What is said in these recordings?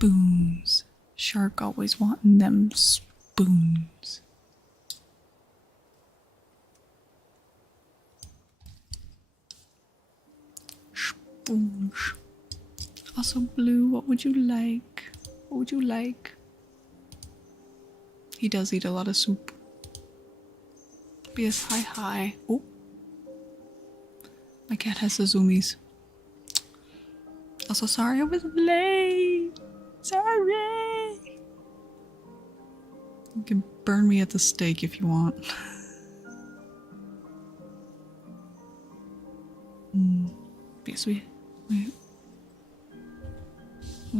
spoons. Shark always wanting them spoons. Spoons. Also, Blue, what would you like? What would you like? He does eat a lot of soup. Yes, hi. Oh. My cat has the zoomies. Also, sorry I was late. Sorry. You can burn me at the stake if you want. Yes, we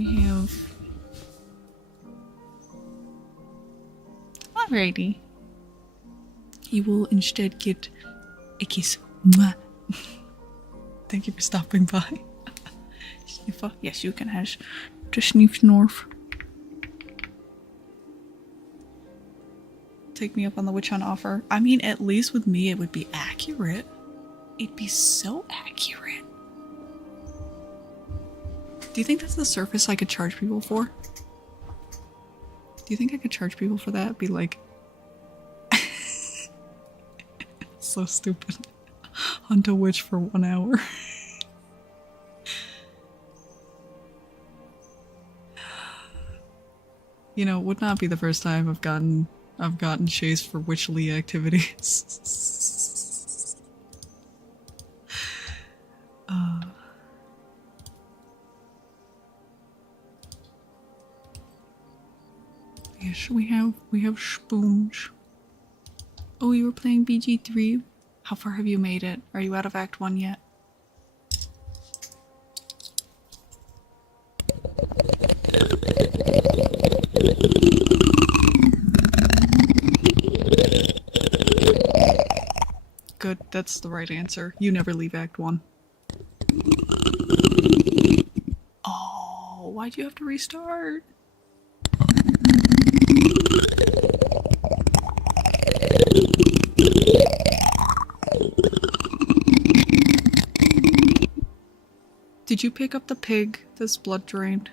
have. Alrighty. You will instead get a kiss. Mwah. Thank you for stopping by. Sniffer. Yes, you can have to sniff snorf. Take me up on the witch hunt offer. I mean, at least with me, it would be accurate. It'd be so accurate. Do you think that's the surface I could charge people for? Do you think I could charge people for that? Be like... so stupid. Hunt a witch for 1 hour. You know, it would not be the first time I've gotten chased for witchly activities. Yes, we have spoons. Oh, you were playing BG3? How far have you made it? Are you out of Act 1 yet? Good, that's the right answer. You never leave Act 1. Oh, why'd you have to restart? Did you pick up the pig that's blood drained?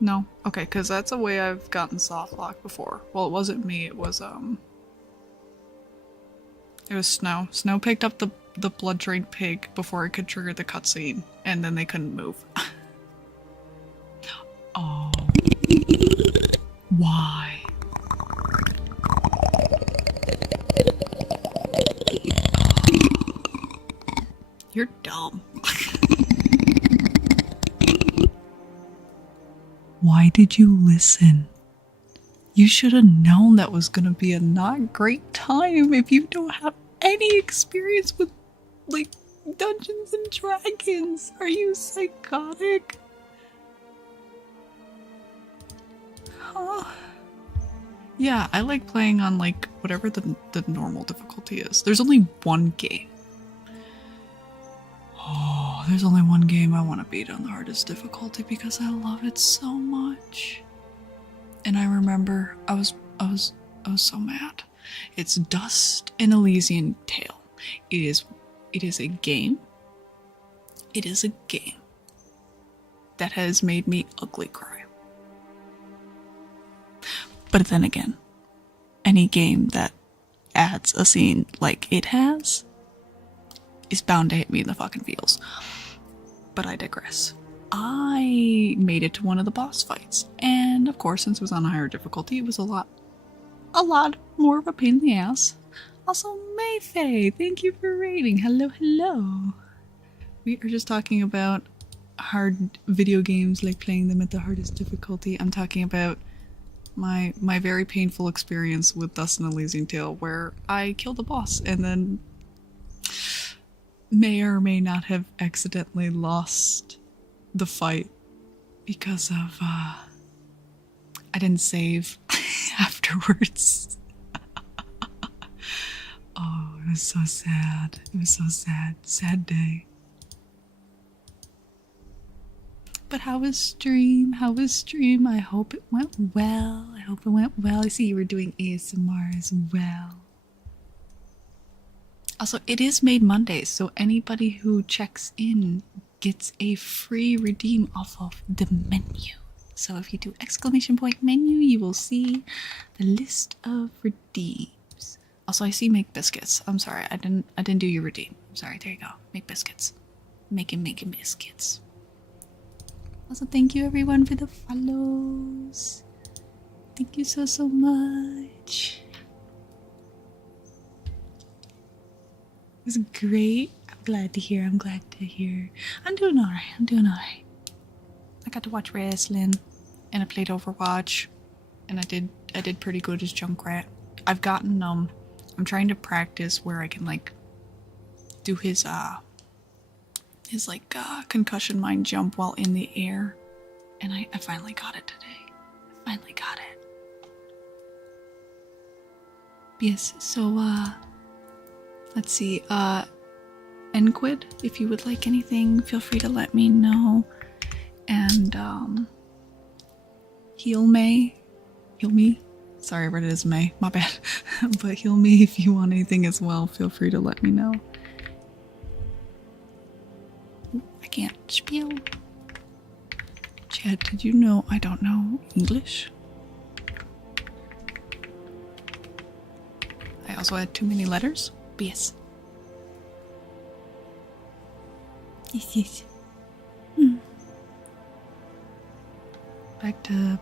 No? Okay, because that's a way I've gotten soft lock before. Well, it wasn't me, it was Snow. Snow picked up the blood drained pig before it could trigger the cutscene, and then they couldn't move. Oh. Why? You're dumb. Why did you listen? You should have known that was gonna be a not great time if you don't have any experience with, like, Dungeons and Dragons. Are you psychotic? Huh? Yeah, I like playing on, like, whatever the normal difficulty is. There's only one game. Oh, there's only one game I want to beat on the hardest difficulty because I love it so much. And I remember I was so mad. It's Dust and Elysian Tale. It is a game. It is a game that has made me ugly cry. But then again, any game that adds a scene like it has is bound to hit me in the fucking feels. But I digress. I made it to one of the boss fights, and of course, since it was on a higher difficulty, it was a lot more of a pain in the ass. Also, Mayfei, thank you for raiding. Hello. We are just talking about hard video games, like playing them at the hardest difficulty. I'm talking about my very painful experience with Dust and Elysian Tale, where I killed the boss and then may or may not have accidentally lost the fight because of I didn't save afterwards. Oh, it was so sad. It was so sad. Sad day. But how was stream? How was stream? I hope it went well. I see you were doing ASMR as well. Also, it is Made Mondays, so anybody who checks in gets a free redeem off of the menu. So if you do exclamation point menu, you will see the list of redeems. Also, I see make biscuits. I'm sorry, I didn't do your redeem. I'm sorry. There you go. Make biscuits. Making biscuits. Also, thank you everyone for the follows. Thank you so much. It was great. I'm glad to hear. I'm doing alright. I got to watch wrestling, and I played Overwatch, and I did pretty good as Junkrat. I've gotten I'm trying to practice where I can like do his concussion mine jump while in the air, and I finally got it today. I finally got it. Yes. So let's see. Enquid, if you would like anything, feel free to let me know. And heal me. Sorry, I read it as May. My bad. But heal me if you want anything as well. Feel free to let me know. Ooh, I can't spiel. Chad, did you know I don't know English? I also had too many letters. But yes. Yes.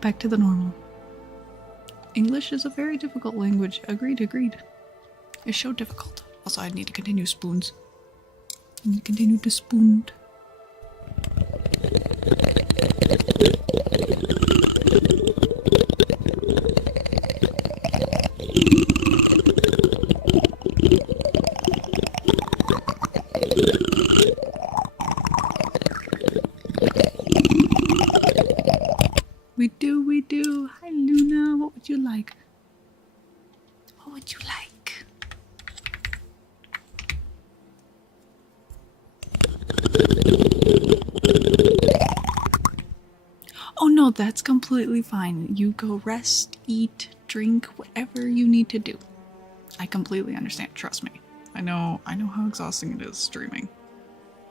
Back to the normal. English is a very difficult language. Agreed. It's so difficult. Also, I need to continue spoons. I need to continue to spoon. We do. Hi, Luna. What would you like? What would you like? Oh no, that's completely fine. You go rest, eat, drink, whatever you need to do. I completely understand. Trust me. I know how exhausting it is streaming.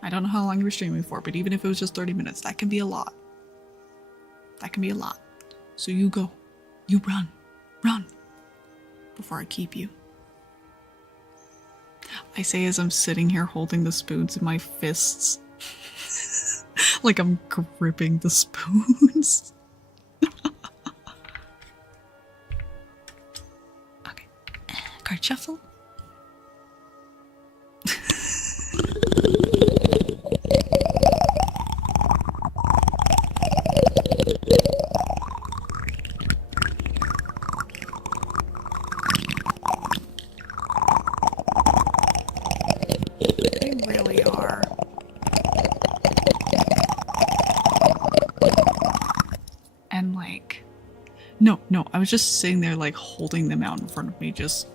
I don't know how long you were streaming for, but even if it was just 30 minutes, that can be a lot. So you go. You run. Before I keep you. I say as I'm sitting here holding the spoons in my fists. Like I'm gripping the spoons. Okay. Card shuffle. No, I was just sitting there like holding them out in front of me, just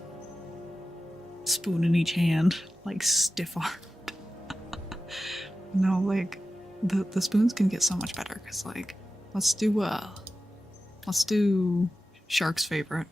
spoon in each hand, like stiff-armed. No, like the spoons can get so much better because like let's do Shark's favorite.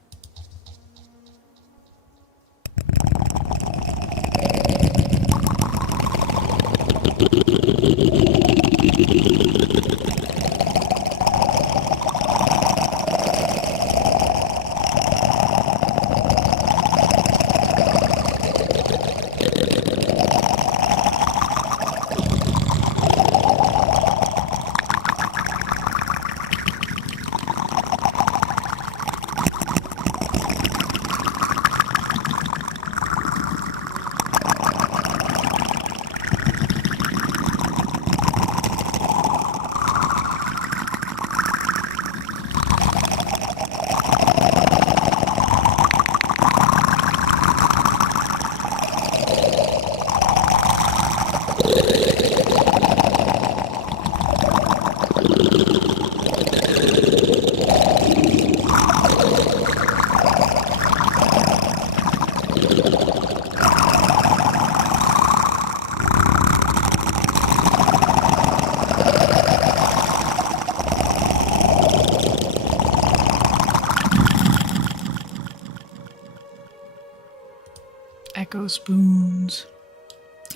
Echo spoons.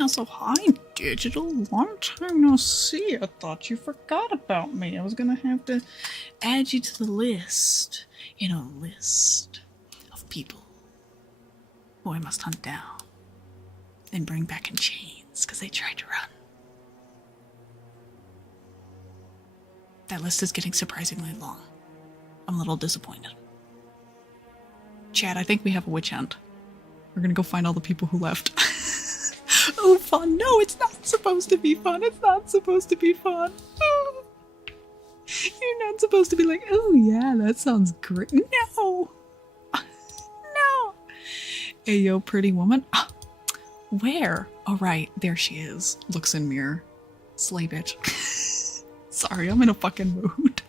Also, hi, Digital. Long time no see. I thought you forgot about me. I was gonna have to add you to the list. You know, list of people who I must hunt down and bring back in chains because they tried to run. That list is getting surprisingly long. I'm a little disappointed. Chad, I think we have a witch hunt. We're gonna go find all the people who left. Oh, fun. No, it's not supposed to be fun. It's not supposed to be fun. Oh. You're not supposed to be like, oh yeah, that sounds great. No. No. Hey, yo, pretty woman. Where? Oh, right. There she is. Looks in mirror. Slay bitch. Sorry, I'm in a fucking mood.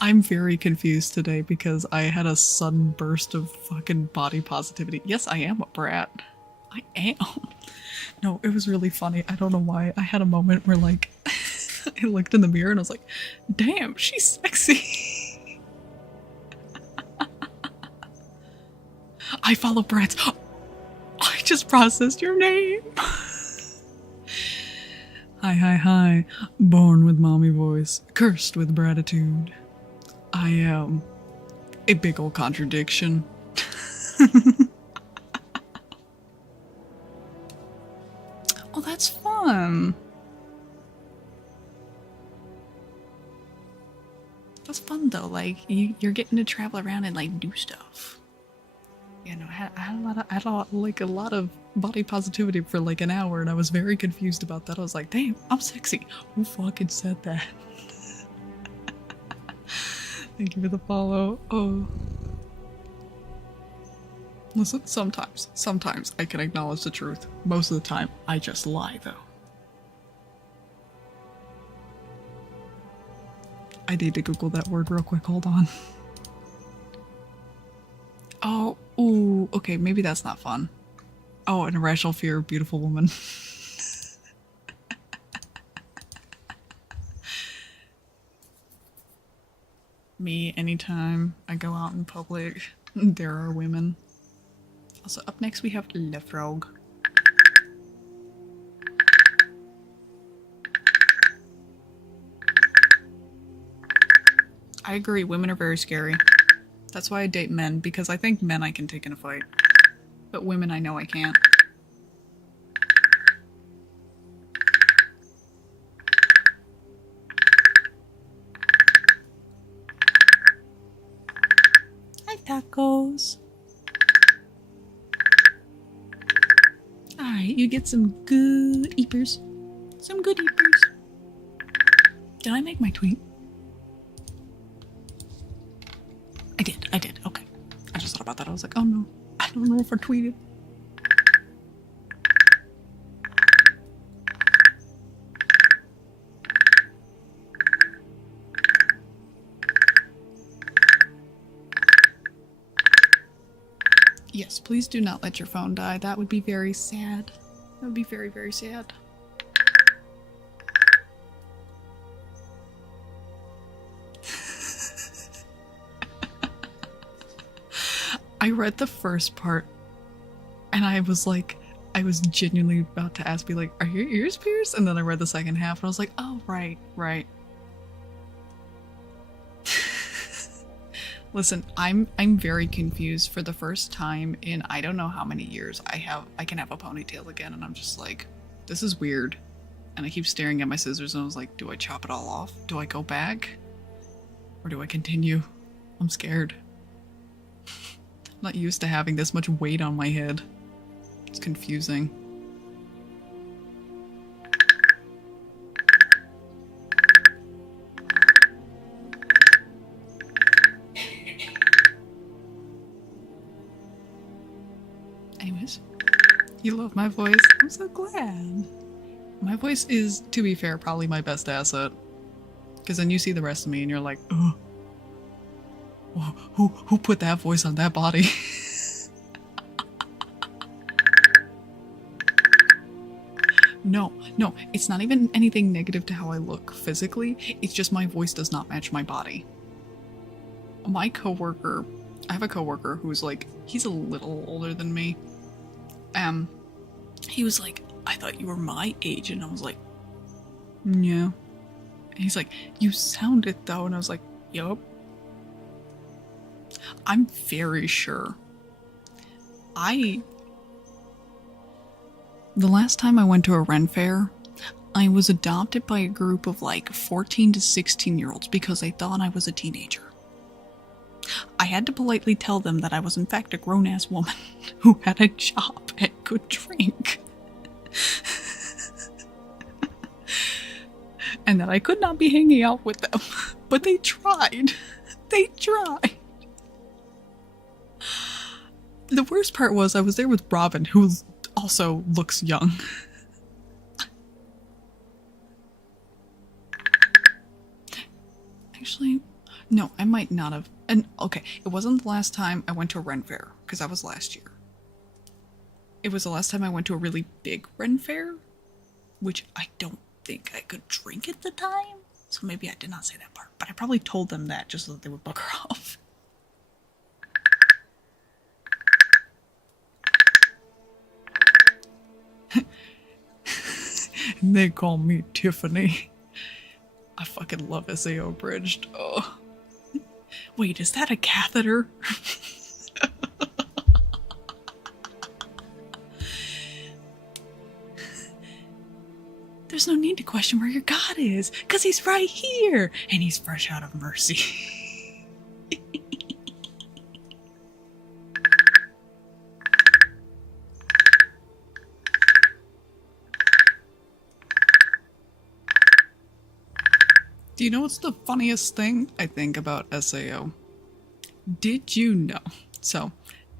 I'm very confused today because I had a sudden burst of fucking body positivity. Yes, I am a brat. I am. No, it was really funny. I don't know why. I had a moment where, like, I looked in the mirror and I was like, damn, she's sexy. I follow brats. I just processed your name. Hi. Born with mommy voice, cursed with gratitude. I am a big old contradiction. Oh, that's fun. That's fun though. Like you're getting to travel around and like do stuff. You know, I had a lot of body positivity for like an hour, and I was very confused about that. I was like, damn, I'm sexy. Who fucking said that? Thank you for the follow. Oh. Listen, sometimes I can acknowledge the truth. Most of the time, I just lie, though. I need to Google that word real quick. Hold on. Oh, ooh, okay, maybe that's not fun. Oh, an irrational fear of beautiful woman. Me, anytime I go out in public, there are women. Also, up next we have Le Frog. I agree, women are very scary. That's why I date men, because I think men I can take in a fight. But women I know I can't. Hi, tacos. Alright, you get some good eepers. Some good eepers. Did I make my tweet? I did. Okay. I just thought about that. I was like, oh no. I don't know if I tweeted. Yes, please do not let your phone die. That would be very sad. That would be very, very sad. I read the first part and I was like, I was genuinely about to ask, be like, are your ears pierced? And then I read the second half and I was like, oh, right. Listen, I'm very confused. For the first time in I don't know how many years I can have a ponytail again, and I'm just like, this is weird. And I keep staring at my scissors and I was like, do I chop it all off? Do I go back? Or do I continue? I'm scared. I'm not used to having this much weight on my head. It's confusing. Anyways, you love my voice. I'm so glad. My voice is, to be fair, probably my best asset. Because then you see the rest of me and you're like, oh. Who put that voice on that body? No, it's not even anything negative to how I look physically. It's just my voice does not match my body. My coworker, I have a coworker who's like, he's a little older than me. He was like, I thought you were my age, and I was like, yeah. And he's like, you sound it though, and I was like, yup. I'm very sure. The last time I went to a Ren fair, I was adopted by a group of like 14 to 16-year-olds because they thought I was a teenager. I had to politely tell them that I was in fact a grown-ass woman who had a job and could drink. And that I could not be hanging out with them. But they tried. They tried. The worst part was I was there with Robin, who also looks young. Actually, no, I might not have. And okay, it wasn't the last time I went to a Ren fair, because that was last year. It was the last time I went to a really big Ren fair, which I don't think I could drink at the time. So maybe I did not say that part, but I probably told them that just so that they would bugger off. And they call me Tiffany. I fucking love SAO Bridged. Oh. Wait, is that a catheter? There's no need to question where your God is, because he's right here, and he's fresh out of mercy. Do you know what's the funniest thing I think about SAO? Did you know? So,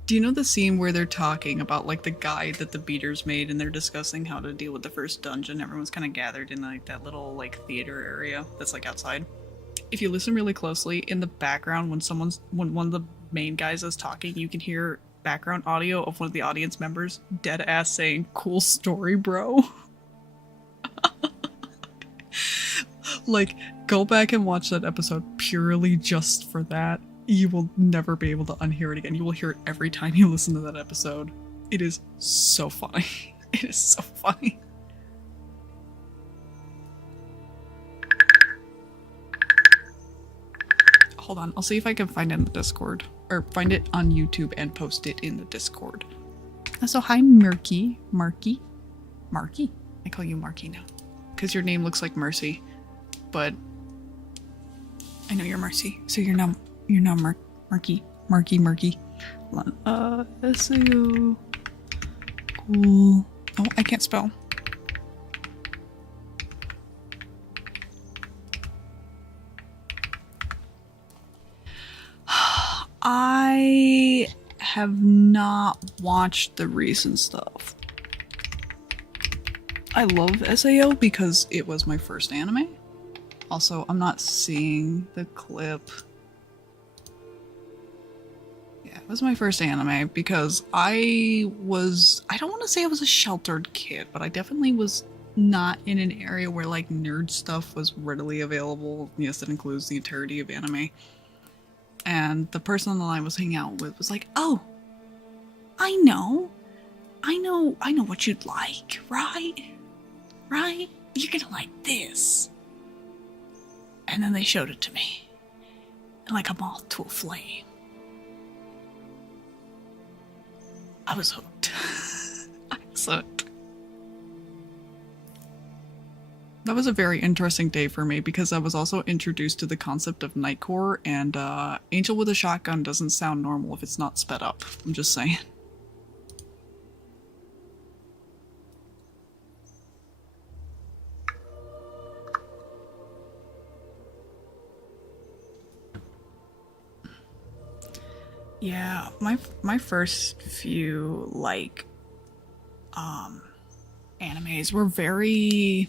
do you know the scene where they're talking about like the guide that the beaters made and they're discussing how to deal with the first dungeon? Everyone's kind of gathered in like that little like theater area that's like outside. If you listen really closely, in the background when one of the main guys is talking, you can hear background audio of one of the audience members dead ass saying, "Cool story, bro." Like, go back and watch that episode purely just for that. You will never be able to unhear it again. You will hear it every time you listen to that episode. It is so funny. It is so funny. Hold on, I'll see if I can find it in the Discord. Or find it on YouTube and post it in the Discord. So hi, Marky. Marky? Marky? I call you Marky now. Because your name looks like Mercy. But I know you're Mercy, so you're not Marky. Hold on. SAO. Cool. Oh, I can't spell. I have not watched the recent stuff. I love SAO because it was my first anime. Also, I'm not seeing the clip. Yeah, it was my first anime because I don't want to say I was a sheltered kid, but I definitely was not in an area where like nerd stuff was readily available. Yes, that includes the entirety of anime. And the person on the line I was hanging out with was like, "Oh, I know what you'd like, right? Right? You're gonna like this." And then they showed it to me. Like a moth to a flame. I was hooked. I was hooked. That was a very interesting day for me because I was also introduced to the concept of Nightcore, and Angel with a Shotgun doesn't sound normal if it's not sped up. I'm just saying. Yeah, my first few like animes were very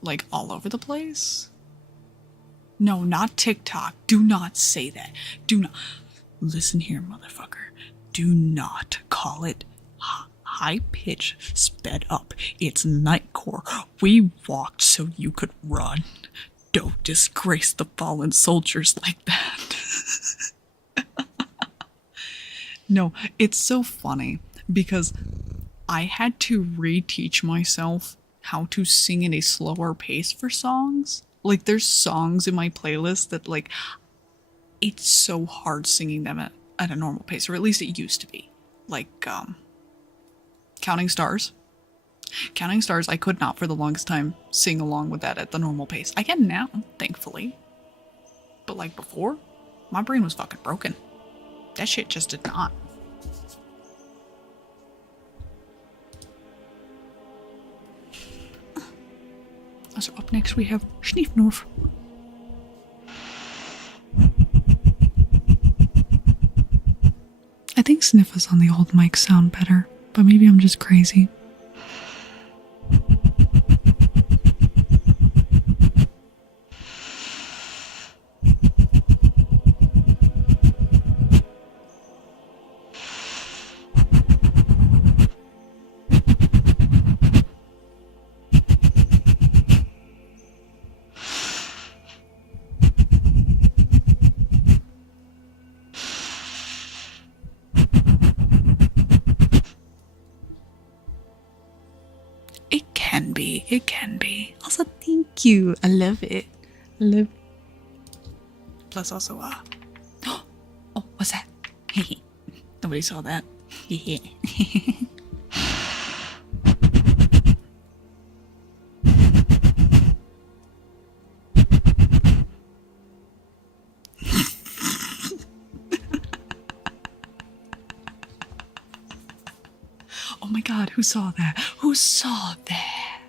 like all over the place. No, not TikTok. Do not say that. Do not. Listen here, motherfucker. Do not call it high pitch sped up. It's Nightcore. We walked so you could run. Don't disgrace the fallen soldiers like that. No, it's so funny because I had to reteach myself how to sing in a slower pace for songs. Like, there's songs in my playlist that, like, it's so hard singing them at a normal pace, or at least it used to be. Like, Counting Stars. Counting Stars, I could not for the longest time sing along with that at the normal pace. I can now, thankfully. But like before, my brain was fucking broken. That shit just did not. So up next we have Schniefnorf. I think sniffers on the old mic sound better, but maybe I'm just crazy. It can be. Also, thank you. I love it. I love. Plus, also, oh, what's that? Nobody saw that. Oh my god, who saw that? Who saw that?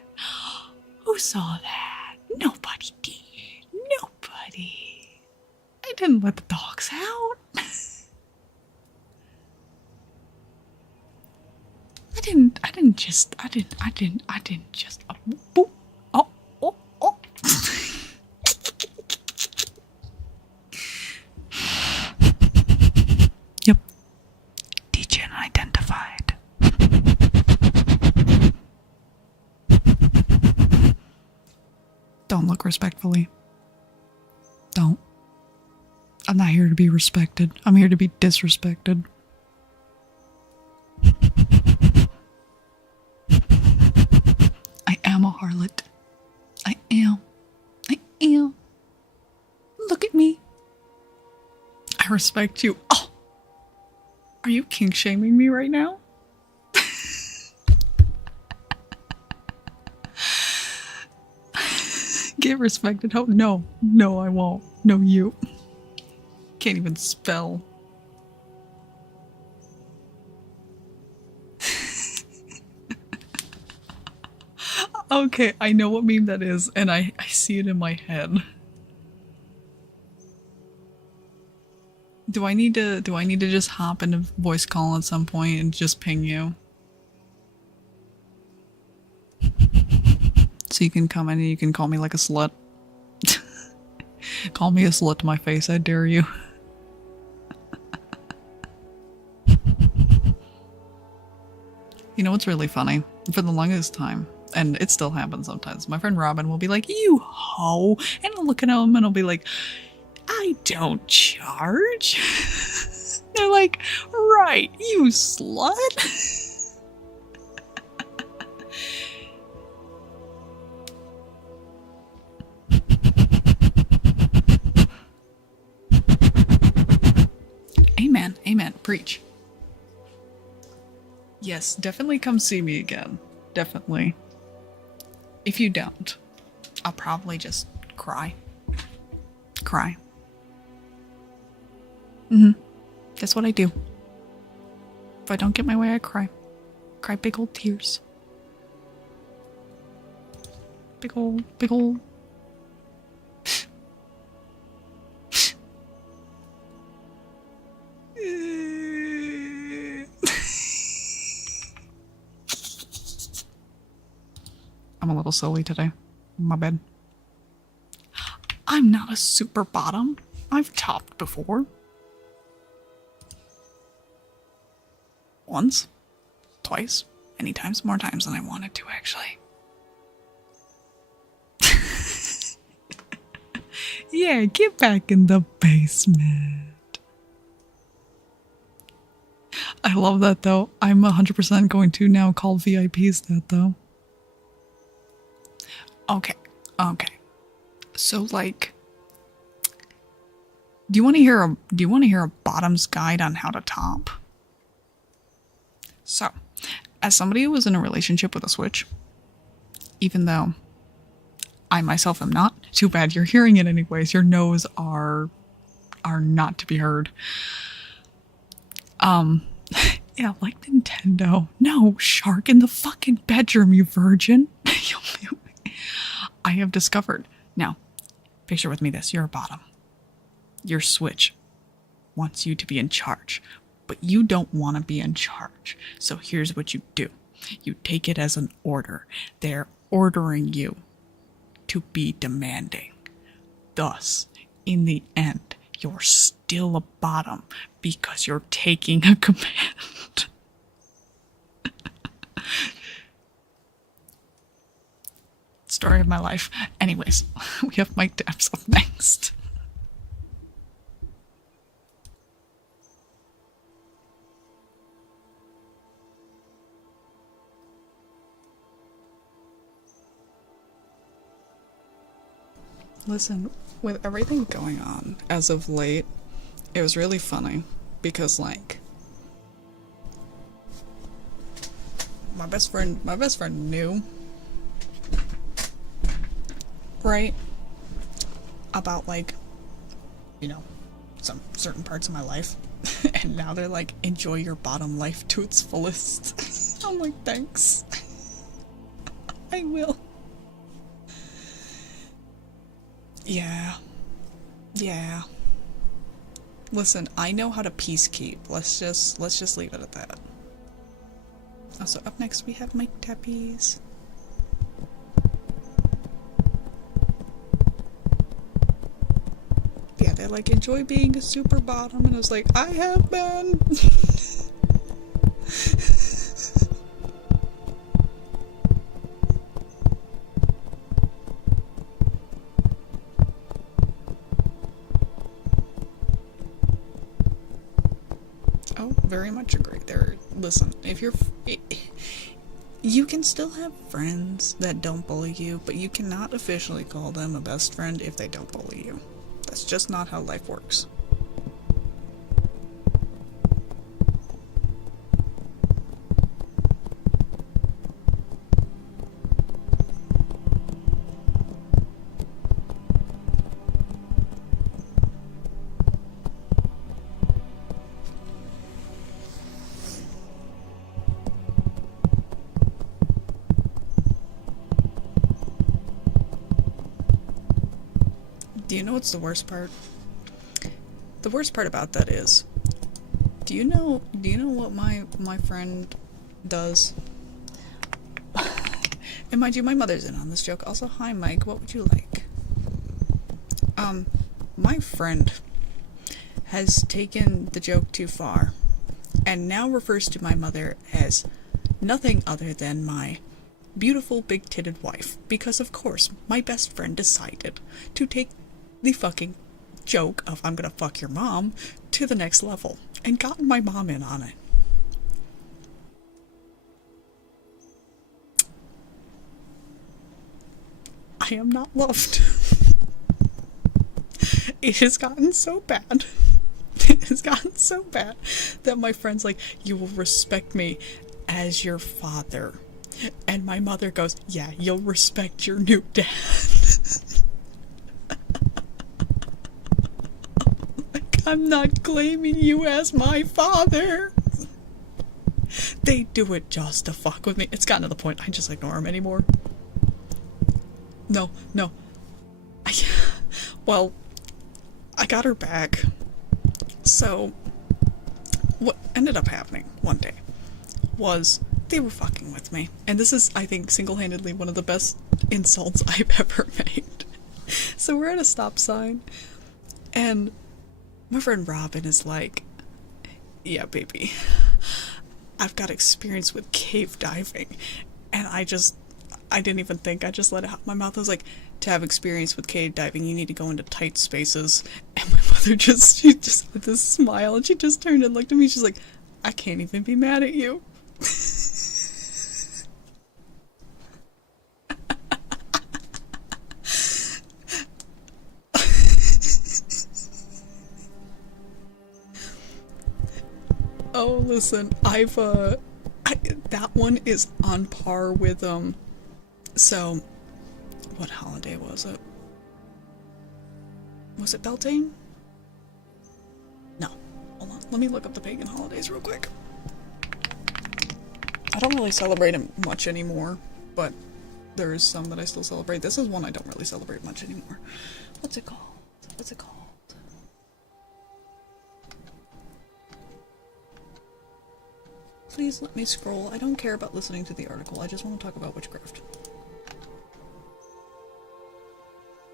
Who saw that? Nobody did. Nobody. I didn't let the dogs out. I didn't just boop. Oh. Yep. DJ unidentified. Don't look respectfully. Don't. I'm not here to be respected. I'm here to be disrespected. I am a harlot. I am. Look at me. I respect you. Oh! Are you kink shaming me right now? Get respected. Oh, no, I won't. No, you. Can't even spell. Okay, I know what meme that is, and I see it in my head. Do I need to just hop into voice call at some point and just ping you? So you can come in and you can call me like a slut. Call me a slut to my face, I dare you. You know what's really funny? For the longest time, and it still happens sometimes, my friend Robin will be like, "You hoe," and I'll look at him and I'll be like, "I don't charge." They're like, "Right, you slut." Amen, amen, preach. Yes, definitely come see me again. Definitely. If you don't, I'll probably just cry. Cry. That's what I do. If I don't get my way, I cry. Cry big old tears. Big old. I'm a little silly today. My bad. I'm not a super bottom. I've topped before. Once. Twice. Many times. More times than I wanted to, actually. Yeah, get back in the basement. I love that though. I'm 100% going to now call VIPs that though. Okay. Okay. So like, do you want to hear a bottoms guide on how to top? So, as somebody who was in a relationship with a Switch, even though I myself am not, too bad you're hearing it anyways. Your no's are not to be heard. Yeah, like Nintendo. No, shark in the fucking bedroom, you virgin. I have discovered. Now, picture with me this. You're a bottom. Your Switch wants you to be in charge, but you don't want to be in charge. So here's what you do. You take it as an order. They're ordering you to be demanding. Thus, in the end, you're still a bottom because you're taking a command. Story of my life. Anyways, we have Mike Daps up next. Listen, with everything going on as of late, it was really funny because like my best friend knew, right, about like, you know, some certain parts of my life. And now they're like, enjoy your bottom life to its fullest. I'm like, thanks. I will. Yeah. Listen, I know how to peacekeep. Let's just leave it at that. Also, up next we have Mike Tappies. Yeah, they like enjoy being a super bottom, and I was like, I have been. Oh, very much agree. Listen, if you can still have friends that don't bully you, but you cannot officially call them a best friend if they don't bully you. That's just not how life works. Do you know what's the worst part? The worst part about that is, do you know what my friend does? And mind you, my mother's in on this joke. Also, hi Mike, what would you like? My friend has taken the joke too far and now refers to my mother as nothing other than my beautiful big-titted wife, because of course my best friend decided to take the fucking joke of I'm gonna fuck your mom to the next level and gotten my mom in on it. I am not loved. It has gotten so bad. It has gotten so bad that my friend's like, you will respect me as your father. And my mother goes, yeah, you'll respect your new dad. I'm not claiming you as my father. They do it just to fuck with me. It's gotten to the point I just ignore them anymore. No. Well, I got her back. So, what ended up happening one day was they were fucking with me. And this is, I think, single-handedly one of the best insults I've ever made. So we're at a stop sign, and my friend Robin is like, yeah, baby, I've got experience with cave diving. And I didn't even think, I just let it out my mouth. I was like, to have experience with cave diving, you need to go into tight spaces. And my mother she just with this smile, and she just turned and looked at me, she's like, I can't even be mad at you. Oh, listen, that one is on par with, so, what holiday was it? Was it Beltane? No. Hold on, let me look up the pagan holidays real quick. I don't really celebrate them much anymore, but there's some that I still celebrate. This is one I don't really celebrate much anymore. What's it called? What's it called? Please let me scroll. I don't care about listening to the article. I just want to talk about witchcraft.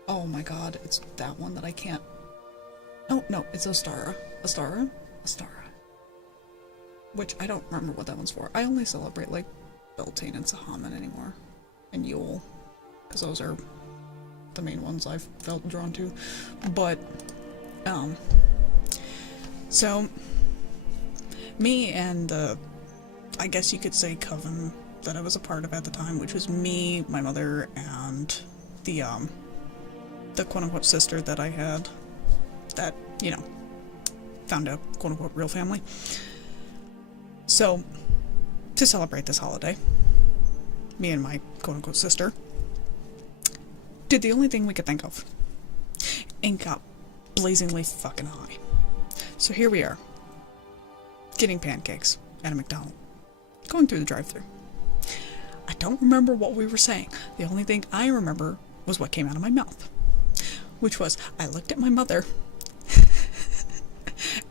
Oh my god, it's that one that I can't... Oh, no, it's Ostara. Ostara? Ostara. Which, I don't remember what that one's for. I only celebrate, like, Beltane and Sahaman anymore. And Yule. Because those are the main ones I've felt drawn to. But, so, me and I guess you could say coven that I was a part of at the time, which was me, my mother, and the quote-unquote sister that I had that, you know, found a quote-unquote real family. So, to celebrate this holiday, me and my quote-unquote sister did the only thing we could think of and got blazingly fucking high. So here we are, getting pancakes at a McDonald's, going through the drive-thru. I don't remember what we were saying. The only thing I remember was what came out of my mouth, which was, I looked at my mother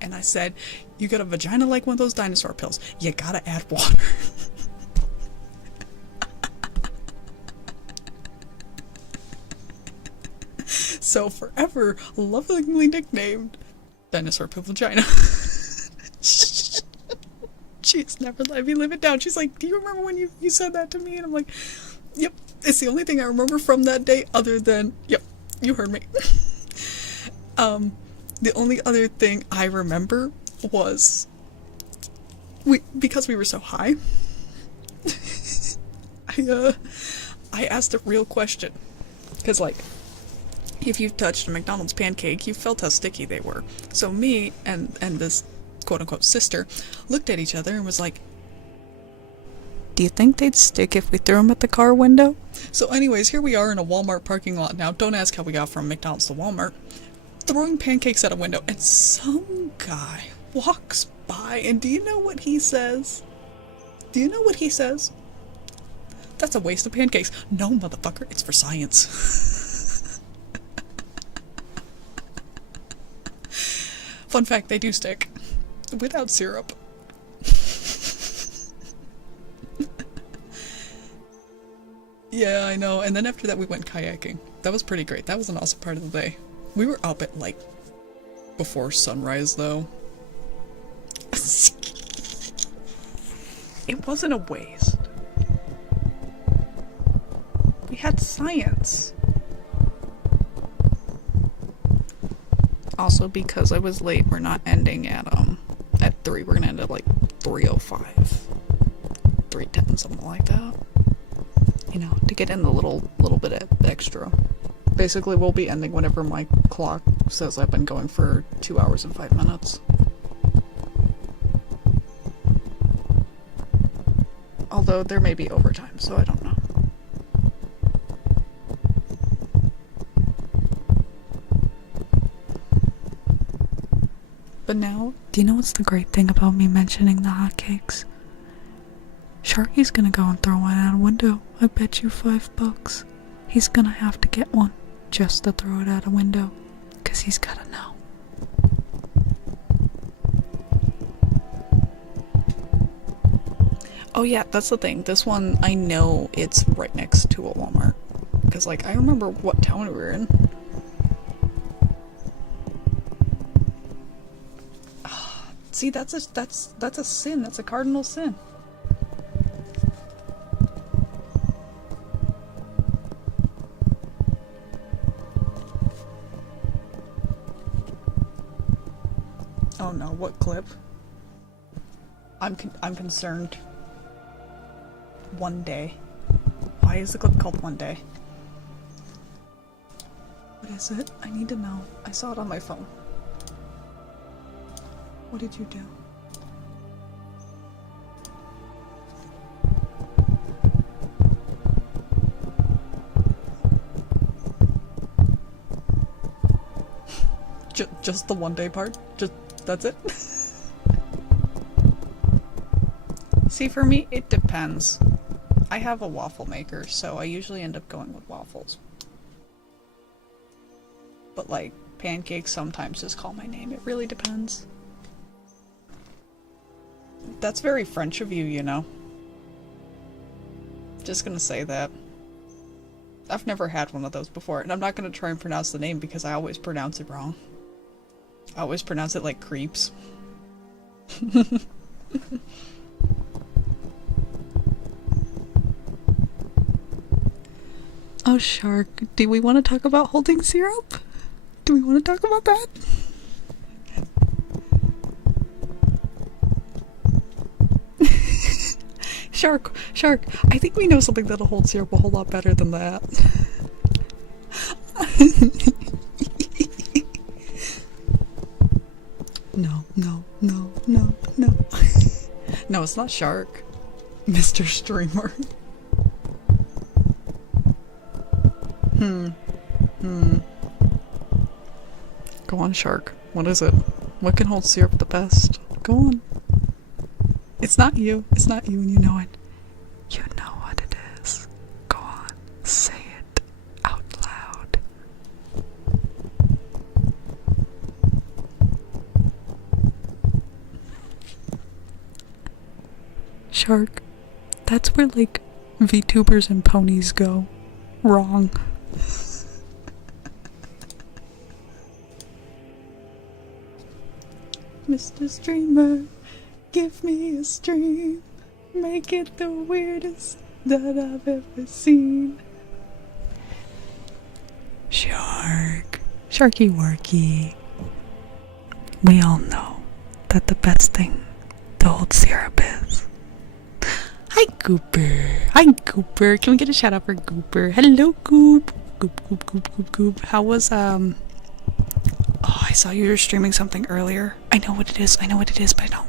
and I said, you got a vagina like one of those dinosaur pills. You gotta add water. So forever lovingly nicknamed Dinosaur Pill Vagina. She's never let me live it down. She's like, do you remember when you said that to me? And I'm like, yep, it's the only thing I remember from that day other than, yep, you heard me. The only other thing I remember was, because we were so high, I asked a real question. Because, like, if you've touched a McDonald's pancake, you felt how sticky they were. So me and this quote-unquote sister looked at each other and was like, do you think they'd stick if we threw them at the car window? So anyways, here we are in a Walmart parking lot now. Don't ask how we got from McDonald's to Walmart. Throwing pancakes at a window, and some guy walks by, and do you know what he says? Do you know what he says? That's a waste of pancakes. No, motherfucker, it's for science. Fun fact, they do stick. Without syrup. Yeah, I know. And then after that we went kayaking. That was pretty great. That was an awesome part of the day. We were up at, like, before sunrise, though. It wasn't a waste. We had science. Also, because I was late, we're not ending at 3. We're gonna end at, like, 3:05. 3:10, something like that. You know, to get in the little bit extra. Basically, we'll be ending whenever my clock says I've been going for 2 hours and 5 minutes. Although, there may be overtime, so I don't know. But now, do you know what's the great thing about me mentioning the hotcakes? Sharky's gonna go and throw one out a window. I bet you $5. He's gonna have to get one just to throw it out a window, 'cause he's gotta know. Oh yeah, that's the thing. This one, I know it's right next to a Walmart. 'Cause, like, I remember what town we were in. See, that's a sin. That's a cardinal sin. Oh no, what clip? I'm concerned. One day. Why is the clip called One Day? What is it? I need to know. I saw it on my phone. What did you do? Just the one day part? Just, that's it? See, for me, it depends. I have a waffle maker, so I usually end up going with waffles. But like, pancakes sometimes just call my name. It really depends. That's very French of you, you know. Just gonna say that. I've never had one of those before, and I'm not gonna try and pronounce the name because I always pronounce it wrong. I always pronounce it like creeps. Oh, Shark, do we want to talk about holding syrup? Do we want to talk about that? Shark, I think we know something that'll hold syrup a whole lot better than that. No. No, it's not Shark. Mr. Streamer. Go on, Shark. What is it? What can hold syrup the best? Go on. It's not you. It's not you, and you know it. You know what it is. Go on. Say it out loud. Shark. That's where, like, VTubers and ponies go. Wrong. Mr. Streamer, give me a stream. Make it the weirdest that I've ever seen. Shark. Sharky Worky. We all know that the best thing to hold syrup is. Hi, Gooper. Hi, Gooper. Can we get a shout out for Gooper? Hello, Goop. Goop. How was, Oh, I saw you were streaming something earlier. I know what it is, but I don't.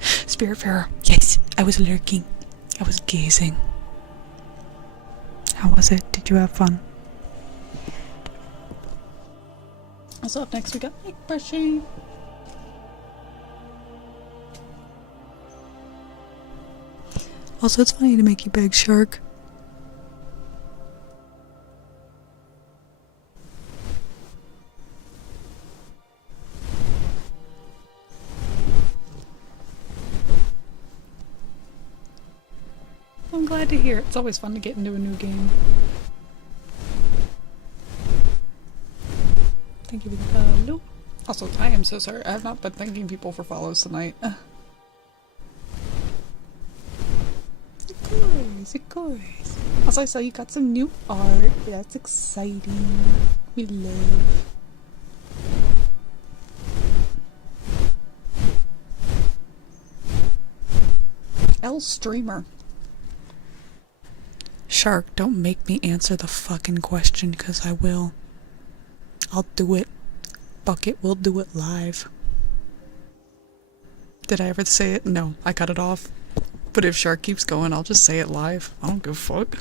Spiritfarer. Yes, I was lurking. I was gazing. How was it? Did you have fun? Also up next we got mic brushing. Also, it's funny to make you beg, Shark. I'm glad to hear it. It's always fun to get into a new game. Thank you for the follow. Also, I am so sorry. I have not been thanking people for follows tonight. Of course. Also, I saw you got some new art. That's exciting. We live. L Streamer. Shark, don't make me answer the fucking question, because I will. I'll do it. Fuck it, we'll do it live. Did I ever say it? No, I cut it off. But if Shark keeps going, I'll just say it live. I don't give a fuck.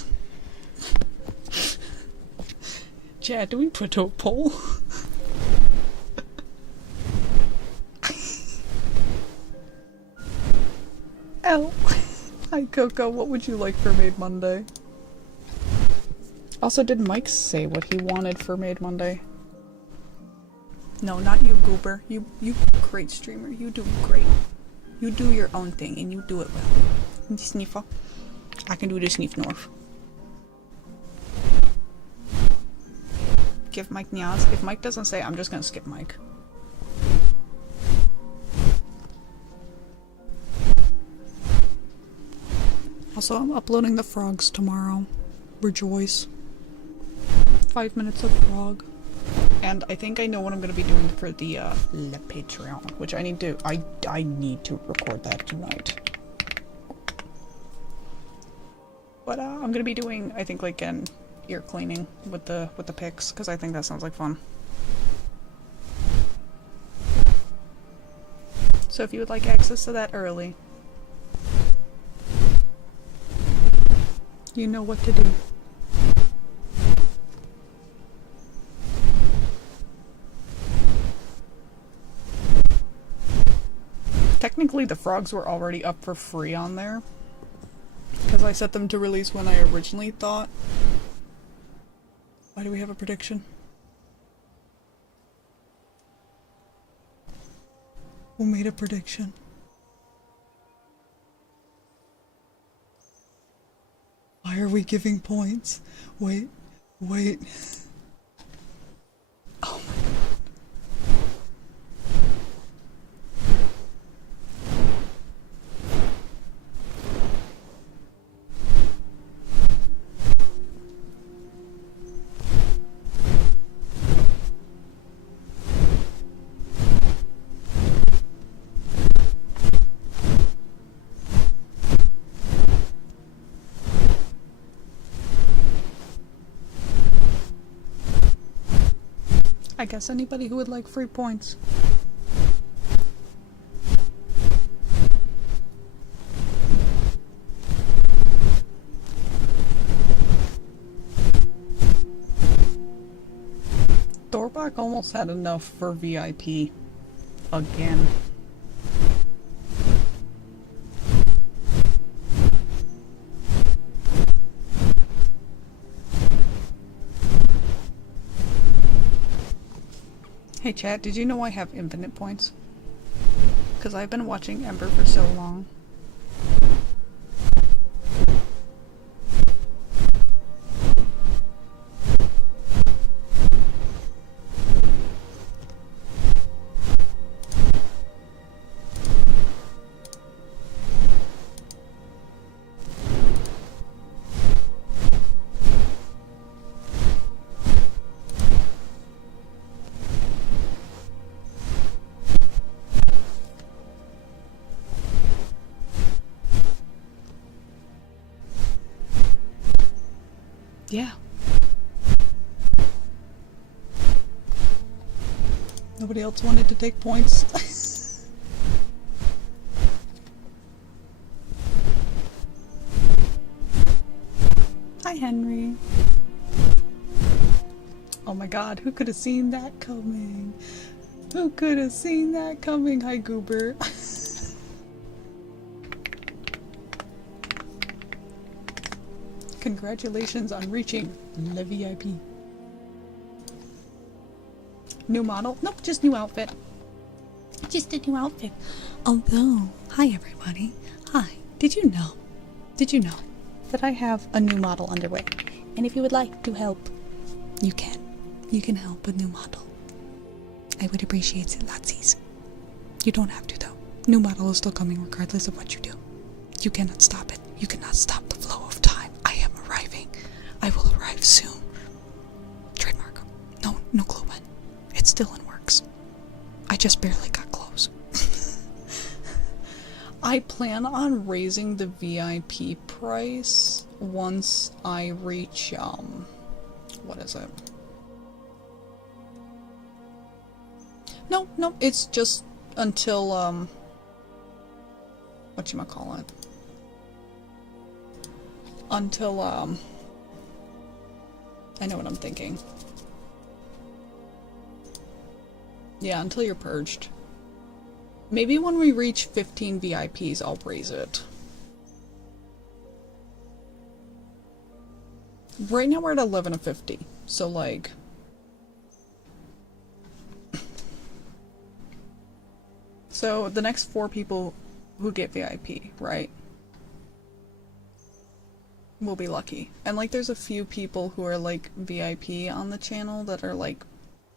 Chad, do we put to a poll? Ow. Hi, Coco. What would you like for Maid Monday? Also, did Mike say what he wanted for Maid Monday? No, not you, Goober. You great streamer. You do great. You do your own thing, and you do it well. Sniffer. I can do the sniff north. Give Mike Nyaz. If Mike doesn't say, I'm just gonna skip Mike. Also, I'm uploading the frogs tomorrow. Rejoice. 5 minutes of frog. And I think I know what I'm gonna be doing for the Le Patreon, which I need to record that tonight. But I'm gonna be doing, I think, like an ear cleaning with the pics, because I think that sounds like fun. So if you would like access to that early, you know what to do. Technically, the frogs were already up for free on there, because I set them to release when I originally thought. Why do we have a prediction? Who made a prediction? Why are we giving points? Wait. Oh my god. I guess anybody who would like free points. Thorbach almost had enough for VIP again. Hey chat, did you know I have infinite points? Because I've been watching Ember for so long. Yeah. Nobody else wanted to take points. Hi, Henry. Oh my god, who could have seen that coming? Who could have seen that coming? Hi, Goober. Congratulations on reaching the VIP. New model? Nope, just new outfit. Just a new outfit. Although, hi everybody. Hi. Did you know that I have a new model underway? And if you would like to help, you can. You can help a new model. I would appreciate it lotsies. You don't have to though. New model is still coming regardless of what you do. You cannot stop it. You cannot stop the flow of time. I am arriving. I will arrive soon. Trademark. No clue when. It's still in works. I just barely got close. I plan on raising the VIP price once I reach, what is it? No, it's just until, whatchamacallit? Until, I know what I'm thinking. Yeah, until you're purged. Maybe when we reach 15 VIPs, I'll raise it. Right now we're at 11 of 50, so like... So the next 4 people who get VIP, right? Will be lucky. And like there's a few people who are like VIP on the channel that are like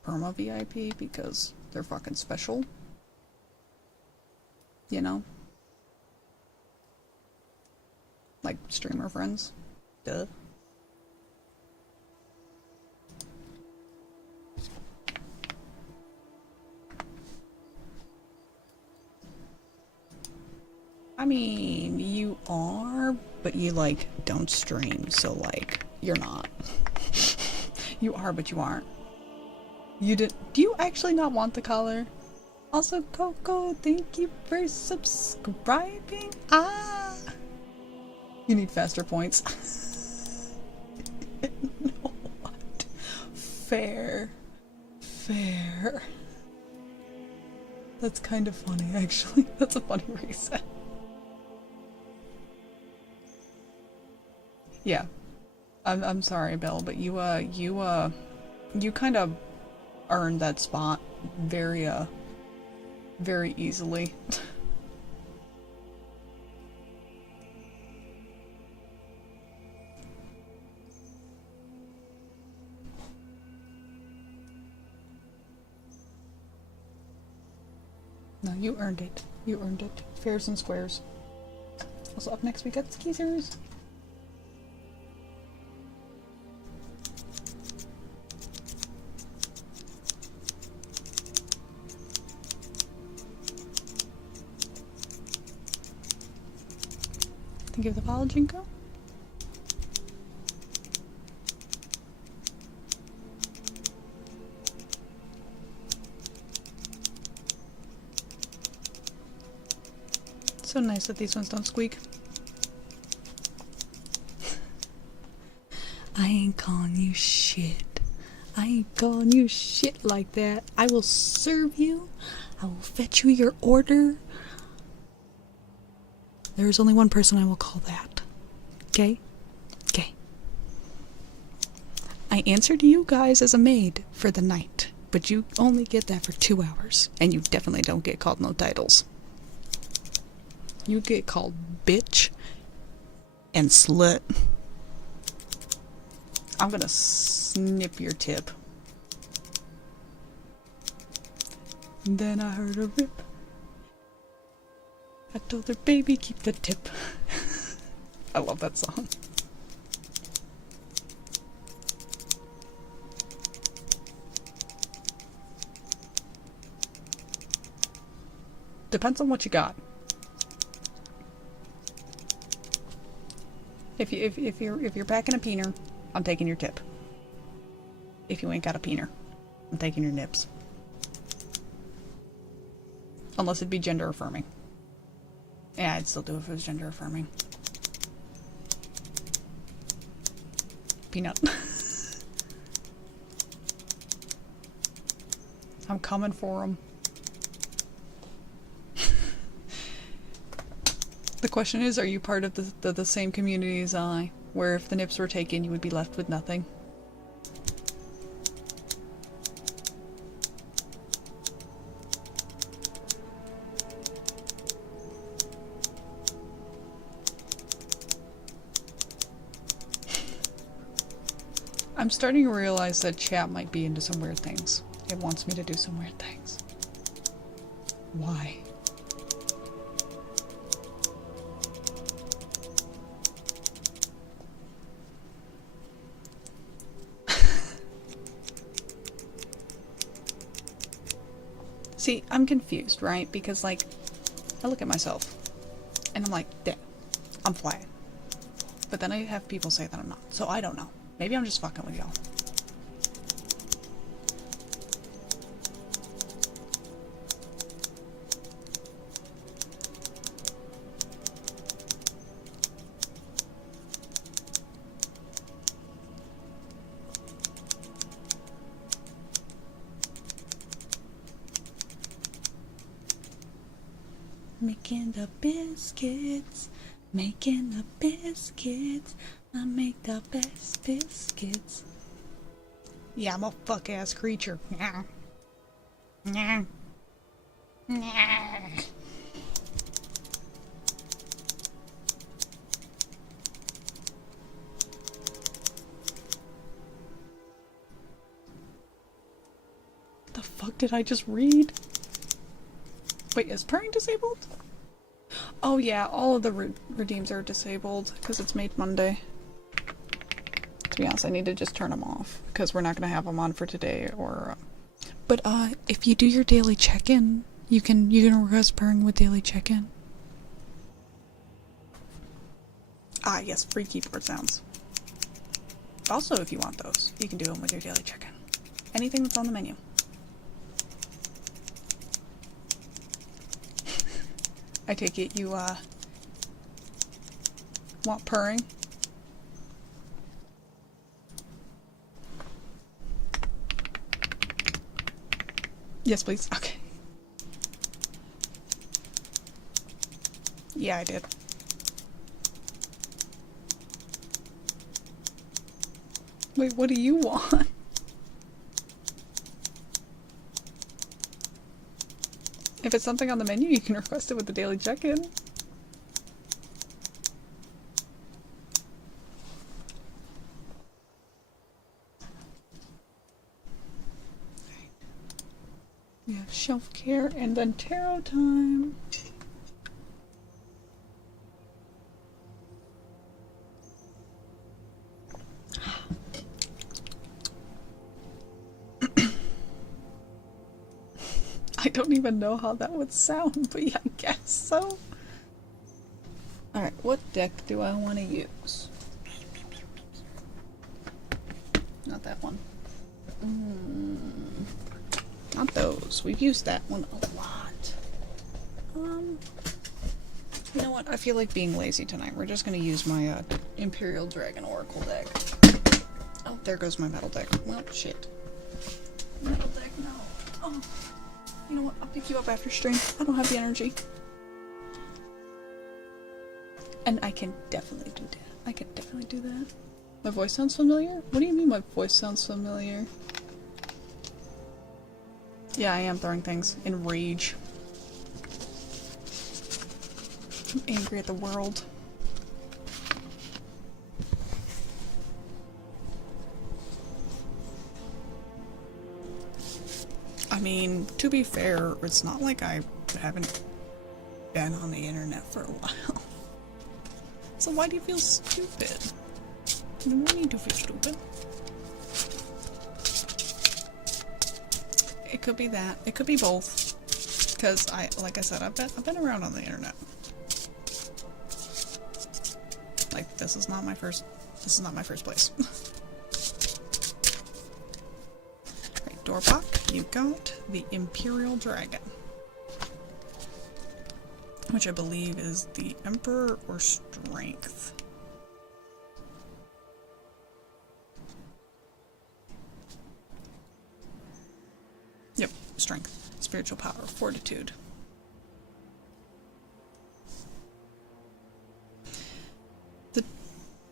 perma VIP because they're fucking special. You know? Like streamer friends. Duh. I mean, you are, but you, like, don't stream, so, like, you're not. You are, but you aren't. Do you actually not want the color? Also, Coco, thank you for subscribing. Ah! You need faster points. No, what? Fair. Fair. That's kind of funny, actually. That's a funny reason. Yeah. I'm sorry, Bill, but you kind of earned that spot very easily. No, you earned it. You earned it. Fairs and squares. Also, up next we got Skeezers. Thank you for the follow, Jinko. So nice that these ones don't squeak. I ain't calling you shit. I ain't calling you shit like that. I will serve you. I will fetch you your order. There is only one person I will call that. Okay? Okay. I answer to you guys as a maid for the night, but you only get that for 2 hours, and you definitely don't get called no titles. You get called bitch and slut. I'm gonna snip your tip. And then I heard a rip. I told her, baby, keep the tip. I love that song. Depends on what you got. If you're packing a peener, I'm taking your tip. If you ain't got a peener, I'm taking your nips. Unless it'd be gender affirming. Yeah, I'd still do it if it was gender affirming. Peanut. I'm coming for him. The question is, are you part of the same community as I, where if the nips were taken, you would be left with nothing? I'm starting to realize that chat might be into some weird things. It wants me to do some weird things. Why? See, I'm confused, right? Because, like, I look at myself, and I'm like, damn, I'm flat. But then I have people say that I'm not, so I don't know. Maybe I'm just fucking with y'all. Making the biscuits, making the biscuits. I make the best biscuits. Yeah, I'm a fuck-ass creature. Nah. Nah. Nah. The fuck did I just read? Wait, is purring disabled? Oh yeah, all of the redeems are disabled because it's made Monday. To be honest, I need to just turn them off because we're not going to have them on for today or... But if you do your daily check-in, you can request purring with daily check-in. Ah, yes, free keyboard sounds. Also, if you want those, you can do them with your daily check-in. Anything that's on the menu. I take it you, want purring? Yes, please. Okay. Yeah, I did. Wait, what do you want? If it's something on the menu, you can request it with the daily check-in. We have shelf care and then tarot time. I don't even know how that would sound, but yeah, I guess so. Alright, what deck do I want to use? Not that one. Not those. We've used that one a lot. You know what? I feel like being lazy tonight. We're just gonna use my Imperial Dragon Oracle deck. Oh, there goes my metal deck. Well, shit. Metal deck, no. Oh. You know what? I'll pick you up after stream. I don't have the energy. And I can definitely do that. I can definitely do that. My voice sounds familiar? What do you mean my voice sounds familiar? Yeah, I am throwing things in rage. I'm angry at the world. I mean, to be fair, it's not like I haven't been on the internet for a while. So why do you feel stupid? You don't need to feel stupid. It could be that. It could be both. Because like I said, I've been around on the internet. Like, this is not my first place. Alright, Doorbok, you got the Imperial Dragon. Which I believe is the Emperor or Strength. Yep, Strength. Spiritual power, fortitude. The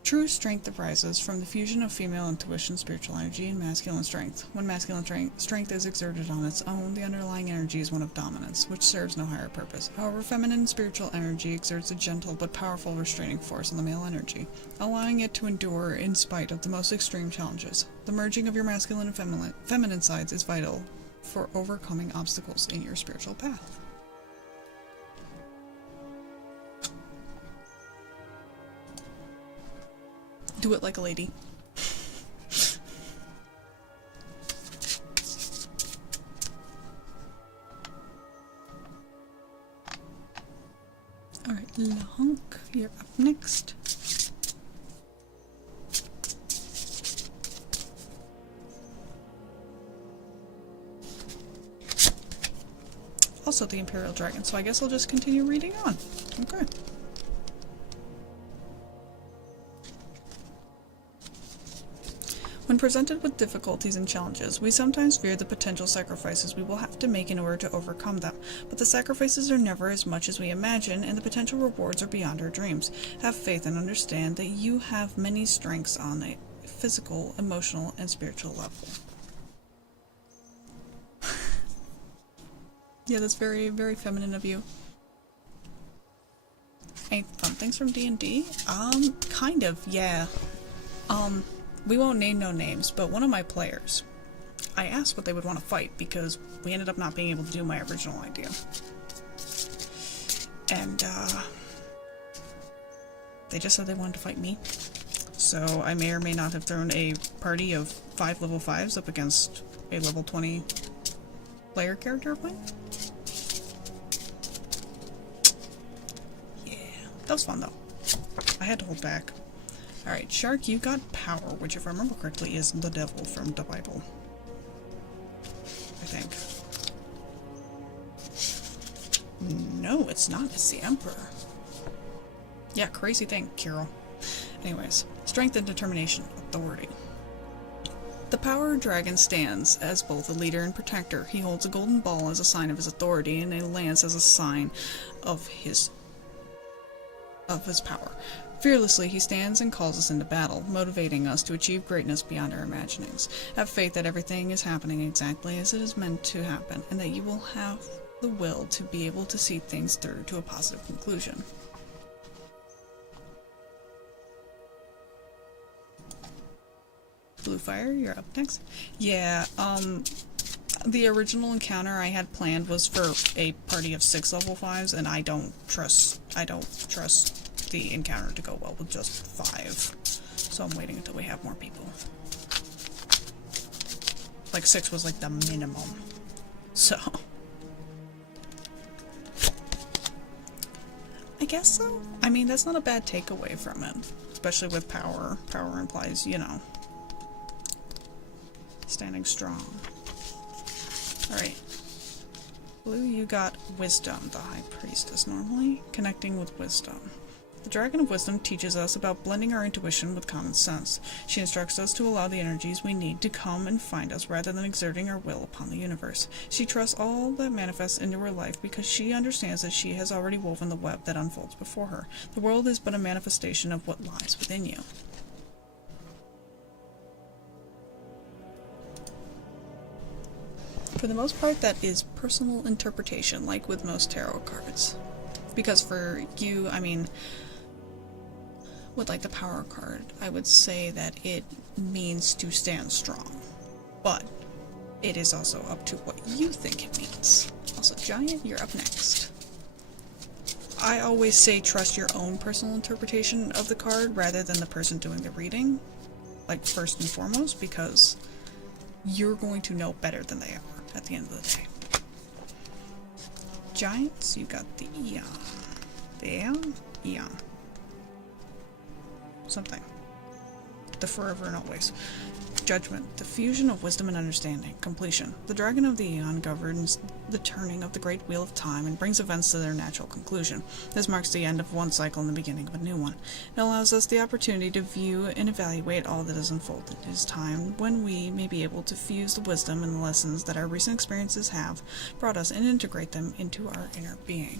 true strength arises from the fusion of female intuition, spiritual energy, and masculine strength. When masculine strength is exerted on its own, the underlying energy is one of dominance, which serves no higher purpose. However, feminine spiritual energy exerts a gentle but powerful restraining force on the male energy, allowing it to endure in spite of the most extreme challenges. The merging of your masculine and feminine sides is vital for overcoming obstacles in your spiritual path. Do it like a lady. Alright, Lahonk, you're up next. Also the Imperial Dragon, so I guess I'll just continue reading on. Okay. When presented with difficulties and challenges, we sometimes fear the potential sacrifices we will have to make in order to overcome them, but the sacrifices are never as much as we imagine, and the potential rewards are beyond our dreams. Have faith and understand that you have many strengths on a physical, emotional, and spiritual level. Yeah, that's very, very feminine of you. Any fun things from D&D? Kind of, yeah. We won't name no names, but one of my players, I asked what they would want to fight because we ended up not being able to do my original idea. And, they just said they wanted to fight me. So I may or may not have thrown a party of 5 level 5s up against a level 20 player character of mine. Yeah, that was fun though. I had to hold back. Alright, Shark, you got power, which if I remember correctly is the devil from the Bible. I think. No, it's not. It's the Emperor. Yeah, crazy thing, Kiro. Anyways, strength and determination, authority. The power dragon stands as both a leader and protector. He holds a golden ball as a sign of his authority and a lance as a sign of his power. Fearlessly, he stands and calls us into battle, motivating us to achieve greatness beyond our imaginings. Have faith that everything is happening exactly as it is meant to happen, and that you will have the will to be able to see things through to a positive conclusion. Blue Fire, you're up next. Yeah, the original encounter I had planned was for a party of 6 level 5s, and I don't trust the encounter to go well with just 5. So I'm waiting until we have more people. Like 6 was like the minimum. So I guess so. I mean, that's not a bad takeaway from it. Especially with power. Power implies, you know, standing strong. Alright. Blue, you got wisdom, the high priestess normally. Connecting with wisdom. The Dragon of Wisdom teaches us about blending our intuition with common sense. She instructs us to allow the energies we need to come and find us rather than exerting our will upon the universe. She trusts all that manifests into her life because she understands that she has already woven the web that unfolds before her. The world is but a manifestation of what lies within you. For the most part, that is personal interpretation, like with most tarot cards. Because for you, I mean, with like the power card, I would say that it means to stand strong. But it is also up to what you think it means. Also, Giant, you're up next. I always say trust your own personal interpretation of the card rather than the person doing the reading. Like, first and foremost, because you're going to know better than they are at the end of the day. Giants, you got the Eon. The Aeon? Eon. Something. The forever and always. Judgment, the fusion of wisdom and understanding. Completion. The Dragon of the Eon governs the turning of the great wheel of time and brings events to their natural conclusion. This marks the end of one cycle and the beginning of a new one. It allows us the opportunity to view and evaluate all that has unfolded. It is time when we may be able to fuse the wisdom and the lessons that our recent experiences have brought us and integrate them into our inner being.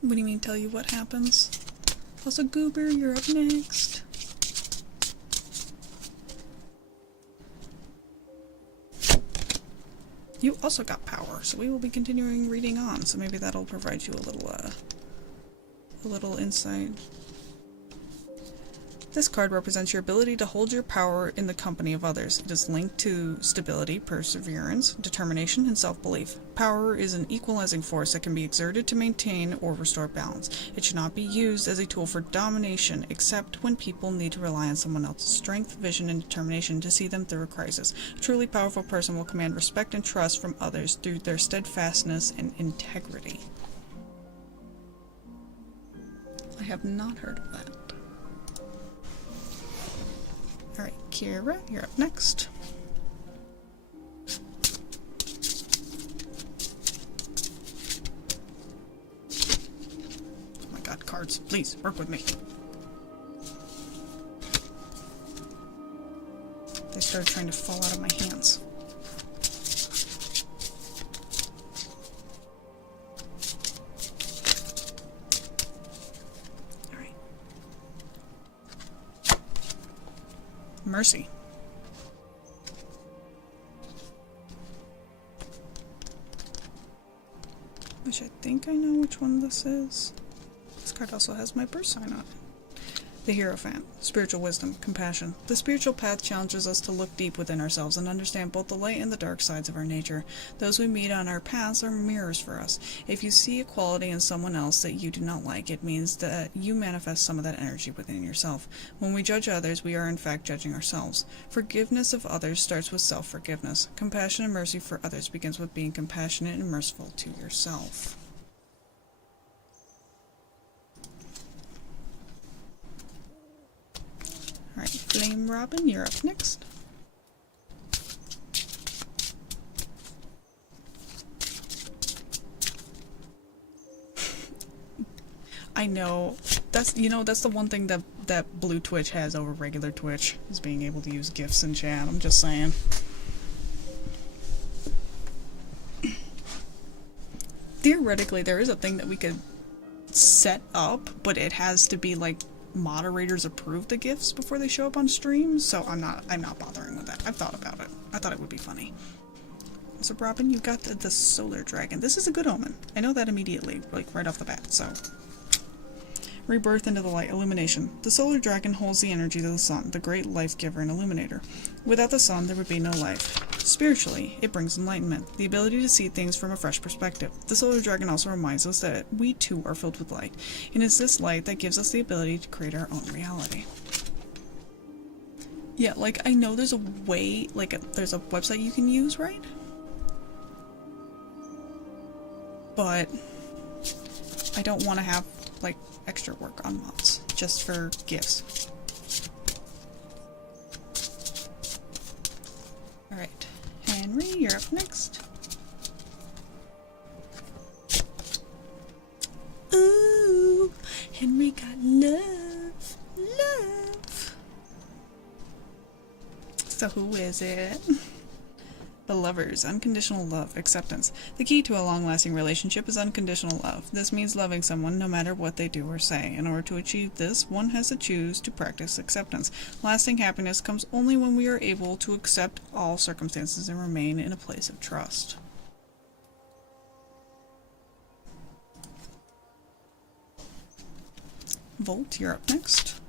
What do you mean tell you what happens? Also, Goober, you're up next. You also got power, so we will be continuing reading on, so maybe that'll provide you a little insight. This card represents your ability to hold your power in the company of others. It is linked to stability, perseverance, determination, and self-belief. Power is an equalizing force that can be exerted to maintain or restore balance. It should not be used as a tool for domination, except when people need to rely on someone else's strength, vision, and determination to see them through a crisis. A truly powerful person will command respect and trust from others through their steadfastness and integrity. I have not heard of that. Alright, Kira, you're up next. Oh my god, cards, please, work with me. They started trying to fall out of my hands. Mercy. Which I think I know which one this is. This card also has my birth sign on it. The Hierophant, spiritual wisdom, compassion. The spiritual path challenges us to look deep within ourselves and understand both the light and the dark sides of our nature. Those we meet on our paths are mirrors for us. If you see a quality in someone else that you do not like, it means that you manifest some of that energy within yourself. When we judge others, we are in fact judging ourselves. Forgiveness of others starts with self-forgiveness. Compassion and mercy for others begins with being compassionate and merciful to yourself. Alright, Flame Robin, you're up next. I know. That's the one thing that Blue Twitch has over regular Twitch, is being able to use GIFs in chat. I'm just saying. Theoretically, there is a thing that we could set up, but it has to be like moderators approve the GIFs before they show up on stream, so I'm not bothering with that. I've thought about it. I thought it would be funny. So Robin, you got the Solar Dragon. This is a good omen. I know that immediately, like right off the bat, so. Rebirth into the light, illumination. The Solar Dragon holds the energy of the sun, the great life giver and illuminator. Without the sun, there would be no life. Spiritually, it brings enlightenment, the ability to see things from a fresh perspective. The Solar Dragon also reminds us that we too are filled with light, and it's this light that gives us the ability to create our own reality. Yeah, like, I know there's a way, like, there's a website you can use, right? But I don't want to have, like, extra work on mods just for GIFs. Alright, Henry, you're up next. Ooh, Henry got love, love. So who is it? The lovers, unconditional love, acceptance. The key to a long-lasting relationship is unconditional love. This means loving someone no matter what they do or say. In order to achieve this, one has to choose to practice acceptance. Lasting happiness comes only when we are able to accept all circumstances and remain in a place of trust. Volt, you're up next.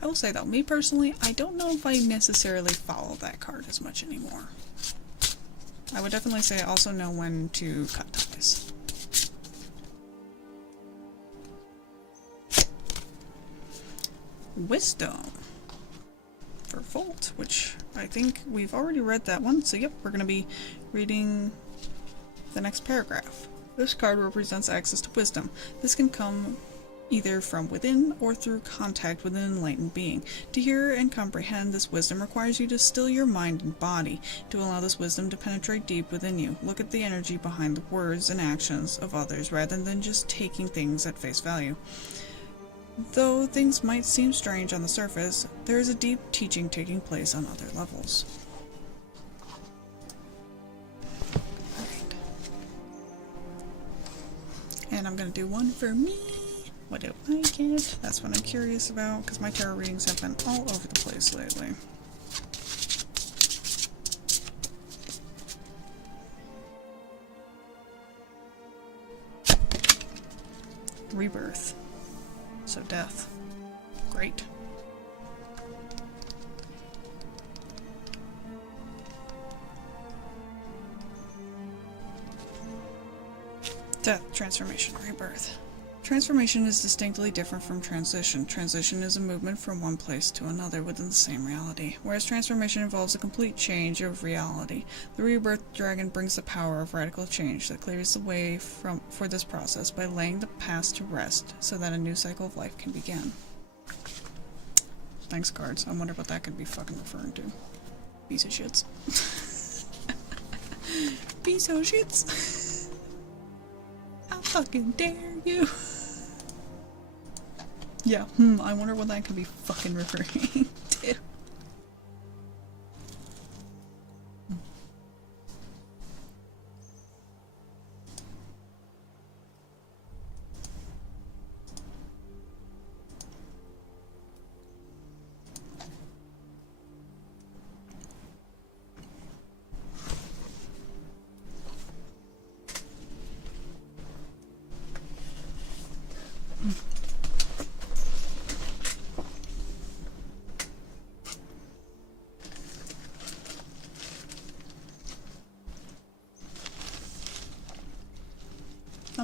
I will say though, me personally, I don't know if I necessarily follow that card as much anymore. I would definitely say I also know when to cut ties. Wisdom for Volt, which I think we've already read that one, so yep, we're going to be reading the next paragraph. This card represents access to wisdom. This can come either from within or through contact with an enlightened being. To hear and comprehend this wisdom requires you to still your mind and body, to allow this wisdom to penetrate deep within you. Look at the energy behind the words and actions of others rather than just taking things at face value. Though things might seem strange on the surface, there is a deep teaching taking place on other levels. Alright. And I'm gonna do one for me. What do I get? That's what I'm curious about, because my tarot readings have been all over the place lately. Rebirth. So death. Great. Death, transformation, rebirth. Transformation is distinctly different from transition. Transition is a movement from one place to another within the same reality, whereas transformation involves a complete change of reality. The rebirth dragon brings the power of radical change that clears the way for this process by laying the past to rest so that a new cycle of life can begin. Thanks, cards. I wonder what that could be fucking referring to. Piece of shits. Piece of shits. I fucking dare you. Yeah, I wonder what that could be fucking referring to.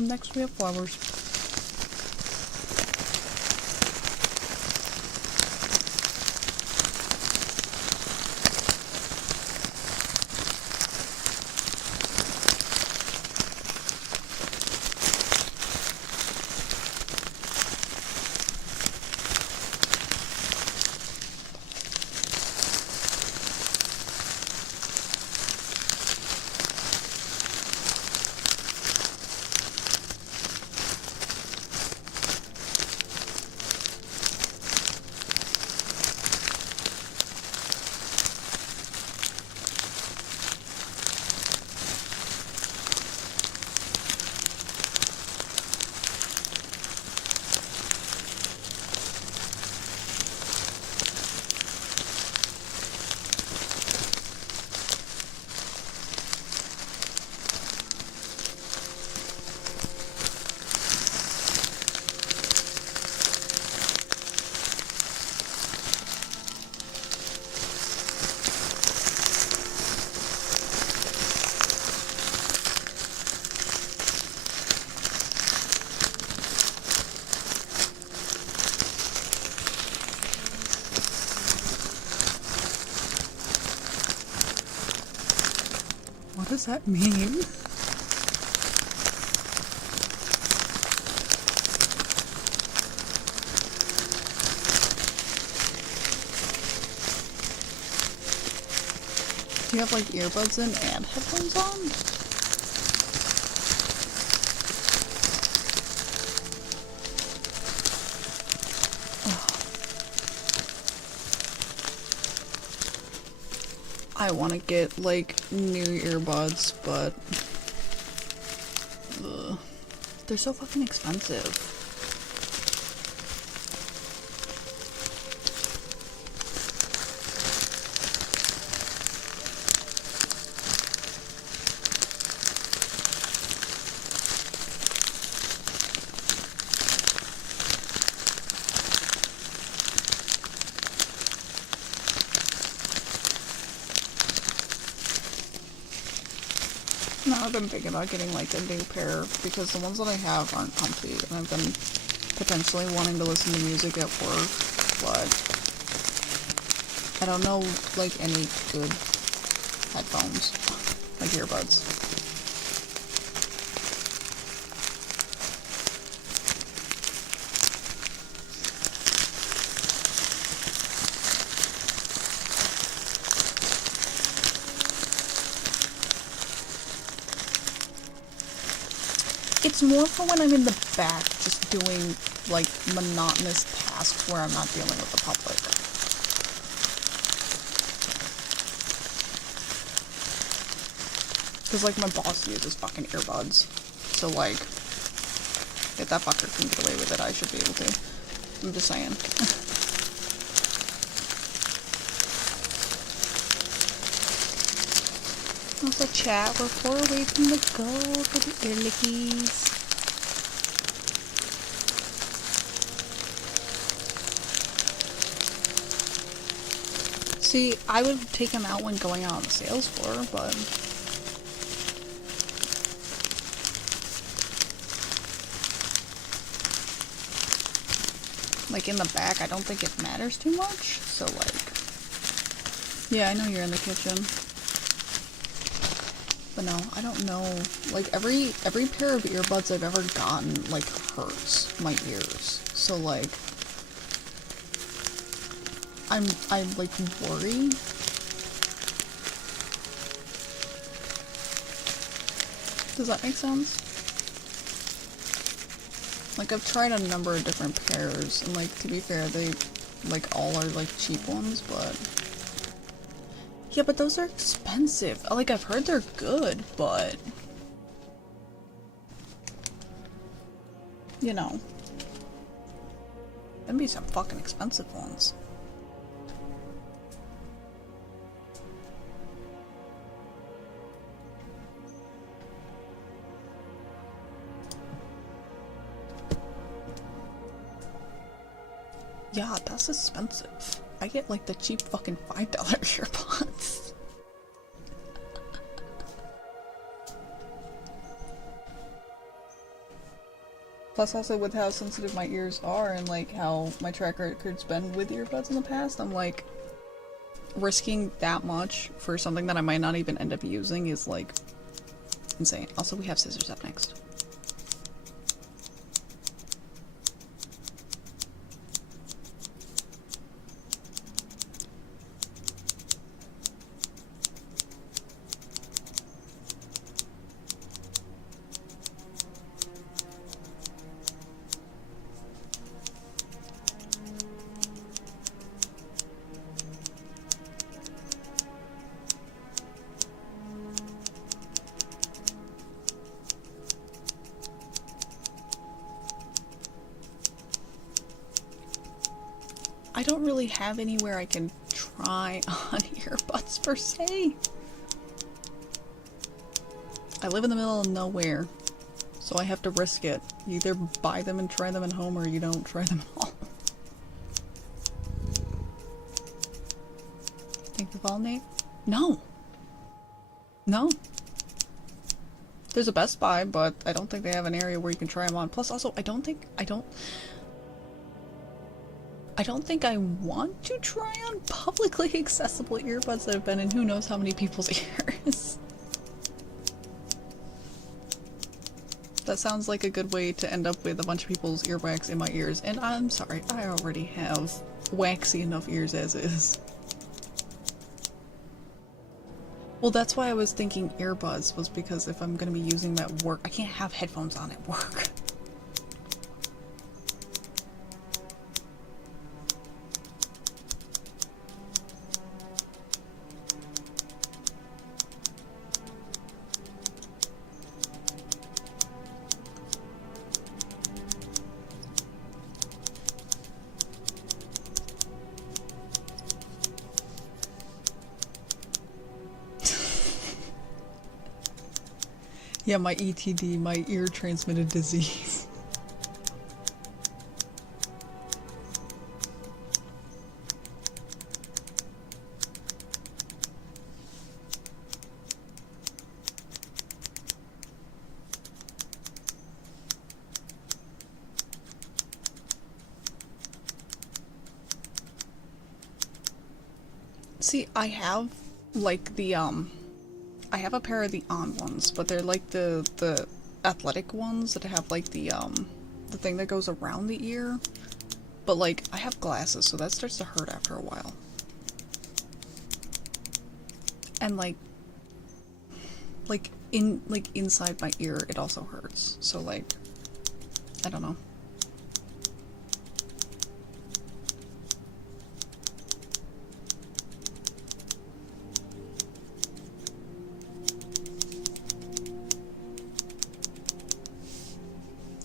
Next we have flowers. What does that mean? Do you have like earbuds in and headphones on? I want to get like new earbuds, but they're so fucking expensive. Now I've been thinking about getting like a new pair because the ones that I have aren't comfy, and I've been potentially wanting to listen to music at work, but I don't know like any good headphones, like earbuds. It's more for when I'm in the back just doing like monotonous tasks where I'm not dealing with the public. Because like my boss uses fucking earbuds. So like, if that fucker can get away with it, I should be able to. I'm just saying. Also chat, we're 4 away from the goal for the earlies. See, I would take him out when going out on the sales floor, but like in the back, I don't think it matters too much. So like, yeah, I know you're in the kitchen. But no, I don't know. Like every pair of earbuds I've ever gotten like hurts my ears. So like I'm like worried. Does that make sense? Like I've tried a number of different pairs, and like to be fair, they like all are like cheap ones, but yeah, but those are expensive. Like, I've heard they're good, but you know, there'd be some fucking expensive ones. Yeah, that's expensive. I get like the cheap fucking $5 earpods. Plus also with how sensitive my ears are and like how my track record's been with earbuds in the past, I'm like, risking that much for something that I might not even end up using is like insane. Also, we have scissors up next. I don't really have anywhere I can try on earbuds per se. I live in the middle of nowhere, so I have to risk it. You either buy them and try them at home or you don't try them at all. Think the fall, Nate? No! No. There's a Best Buy, but I don't think they have an area where you can try them on. Plus also, I don't think I want to try on publicly accessible earbuds that have been in who knows how many people's ears. That sounds like a good way to end up with a bunch of people's earwax in my ears, and I'm sorry, I already have waxy enough ears as is. Well, that's why I was thinking earbuds, was because if I'm gonna be using them at work, I can't have headphones on at work. Yeah, my ETD, my ear transmitted disease. See, I have like the I have a pair of the on ones, but they're like the athletic ones that have like the thing that goes around the ear. But like I have glasses, so that starts to hurt after a while. And like inside my ear it also hurts. So like I don't know.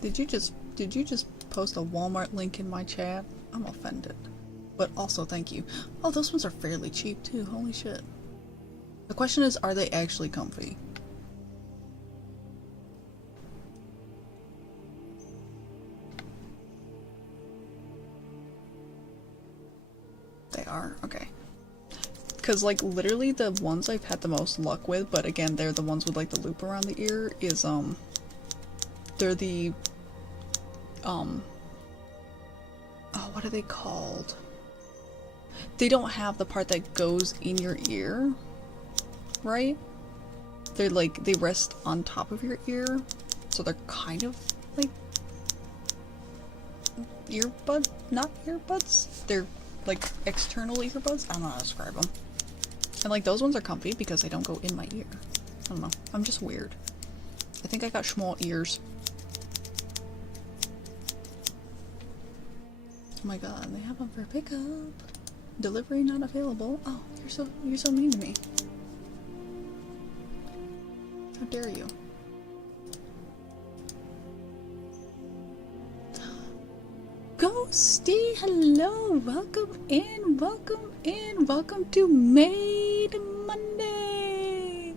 Did you just post a Walmart link in my chat? I'm offended. But also thank you. Oh, those ones are fairly cheap too. Holy shit. The question is, are they actually comfy? They are? Okay. Because like literally the ones I've had the most luck with, but again they're the ones with like the loop around the ear, is they're the oh, what are they called? They don't have the part that goes in your ear, right? They're like, they rest on top of your ear, so they're kind of like not earbuds. They're like external earbuds. I don't know how to describe them. And like those ones are comfy because they don't go in my ear. I don't know. I'm just weird. I think I got small ears. Oh my god, they have them for pickup. Delivery not available. Oh, you're so mean to me. How dare you? Ghosty, hello, welcome in, welcome to MAID Monday.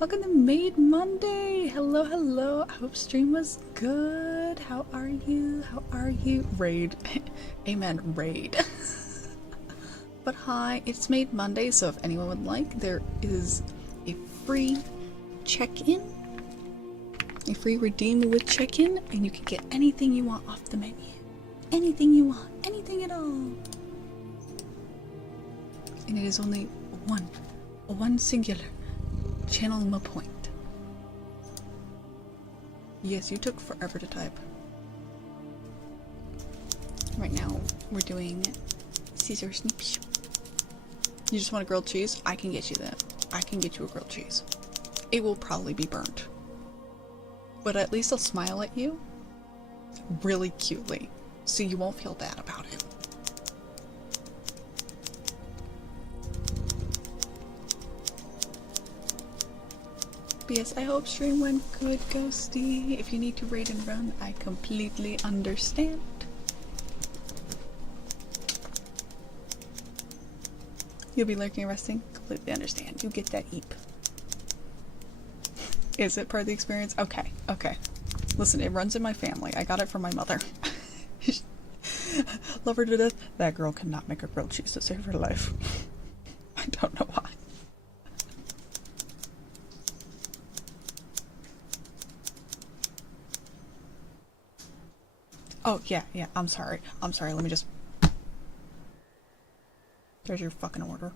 Welcome to MAID Monday. Hello. I hope stream was good. How are you? Raid. Amen, raid. But hi, it's Made Monday, so if anyone would like, there is a free check-in, a free redeem with check-in, and you can get anything you want off the menu. Anything you want, anything at all. And it is only one singular channeling my point. Yes, you took forever to type. Right now, we're doing Caesar snips. You just want a grilled cheese? I can get you that. I can get you a grilled cheese. It will probably be burnt. But at least I'll smile at you really cutely, so you won't feel bad about it. But yes, I hope stream went good, Ghosty. If you need to raid and run, I completely understand. You'll be lurking and resting? Completely understand. You get that eep. Is it part of the experience? Okay, okay. Listen, it runs in my family. I got it from my mother. Love her to death. That girl cannot make a grilled cheese to save her life. I don't know why. Oh, yeah, I'm sorry. Let me just... There's your fucking order.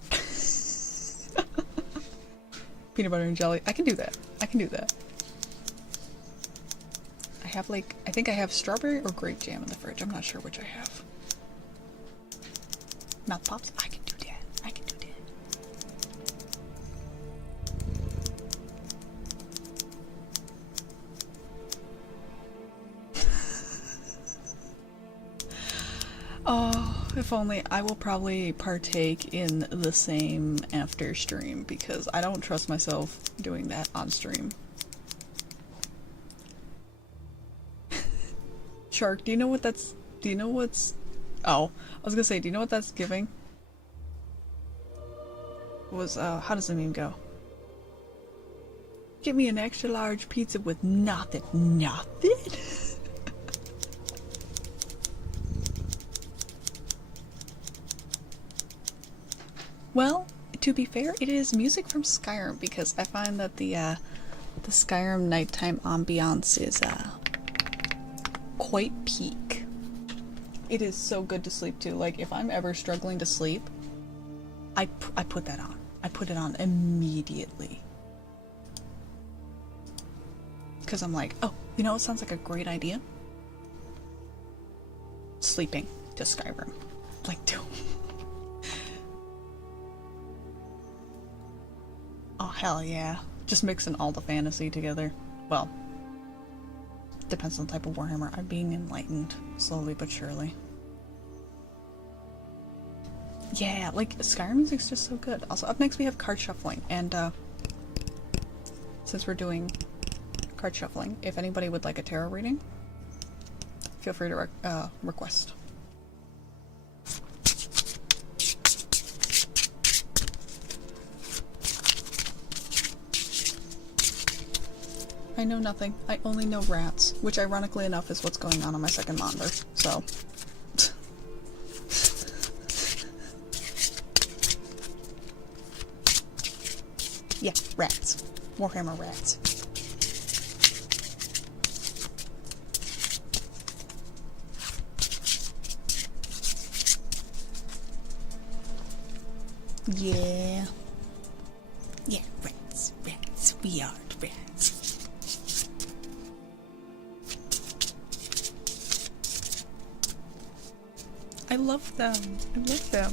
Peanut butter and jelly. I can do that. I have like, I think I have strawberry or grape jam in the fridge. I'm not sure which I have. Mouth pops. I can do that. Oh, if only. I will probably partake in the same after stream because I don't trust myself doing that on stream. Shark, do you know what that's... Oh, I was gonna say, do you know what that's giving? How does the meme go? Give me an extra large pizza with nothing. Nothing? Well, to be fair, it is music from Skyrim because I find that the Skyrim nighttime ambiance is quite peak. It is so good to sleep to. Like, if I'm ever struggling to sleep, I put that on. I put it on immediately. Because I'm like, oh, you know what sounds like a great idea? Sleeping to Skyrim. Like, dude. Oh, hell yeah. Just mixing all the fantasy together. Well, depends on the type of Warhammer. I'm being enlightened, slowly but surely. Yeah, like, Skyrim music's just so good. Also, up next we have card shuffling, and, since we're doing card shuffling, if anybody would like a tarot reading, feel free to request. I know nothing. I only know rats, which ironically enough is what's going on my second monitor, so... yeah, rats. Warhammer rats. Yeah. Yeah, rats. We are rats. I love them.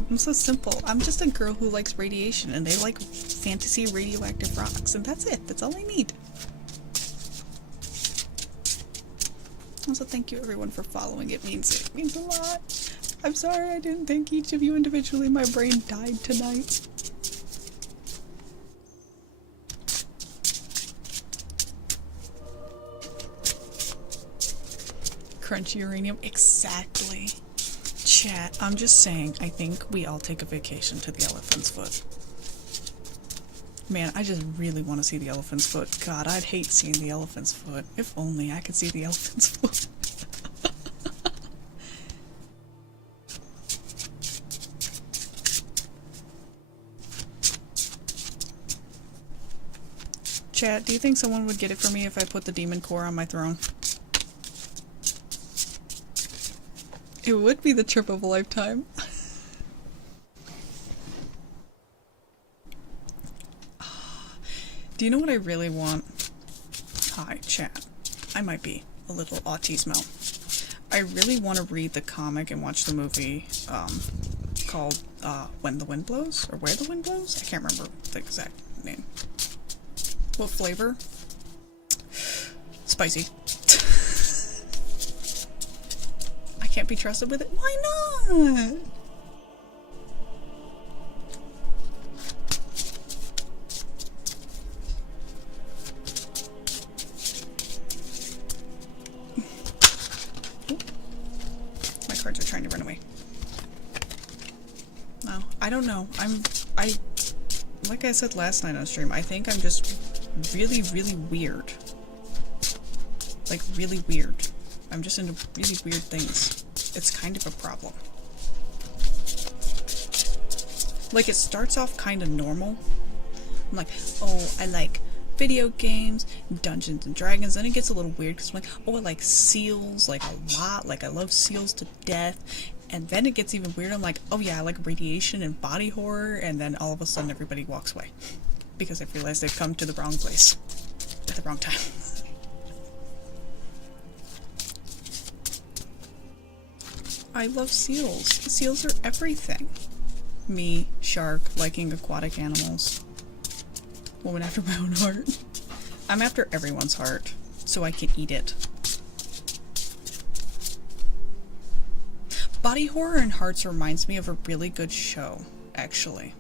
I'm so simple. I'm just a girl who likes radiation and they like fantasy radioactive rocks, and that's it. That's all I need. Also, thank you everyone for following. It means a lot. I'm sorry I didn't thank each of you individually. My brain died tonight. Crunchy uranium. Exactly. Chat, I'm just saying, I think we all take a vacation to the elephant's foot. Man, I just really want to see the elephant's foot. God, I'd hate seeing the elephant's foot. If only I could see the elephant's foot. Chat, do you think someone would get it for me if I put the demon core on my throne? It would be the trip of a lifetime. Do you know what I really want? Hi, chat. I might be a little autismo. I really want to read the comic and watch the movie called When the Wind Blows? Or Where the Wind Blows? I can't remember the exact name. What flavor? Spicy. I can't be trusted with it. Why not? My cards are trying to run away. No, I don't know. Like I said last night on stream, I think I'm just really, really weird. Like, really weird. I'm just into really weird things. It's kind of a problem. Like, it starts off kind of normal. I'm like, oh, I like video games, Dungeons and Dragons. Then it gets a little weird because I'm like, oh, I like seals, like, a lot. Like, I love seals to death. And then it gets even weirder. I'm like, oh yeah, I like radiation and body horror. And then all of a sudden everybody walks away. Because I realize they've come to the wrong place. At the wrong time. I love seals. Seals are everything. Me, shark, liking aquatic animals. Woman after my own heart. I'm after everyone's heart, so I can eat it. Body horror and hearts reminds me of a really good show, actually.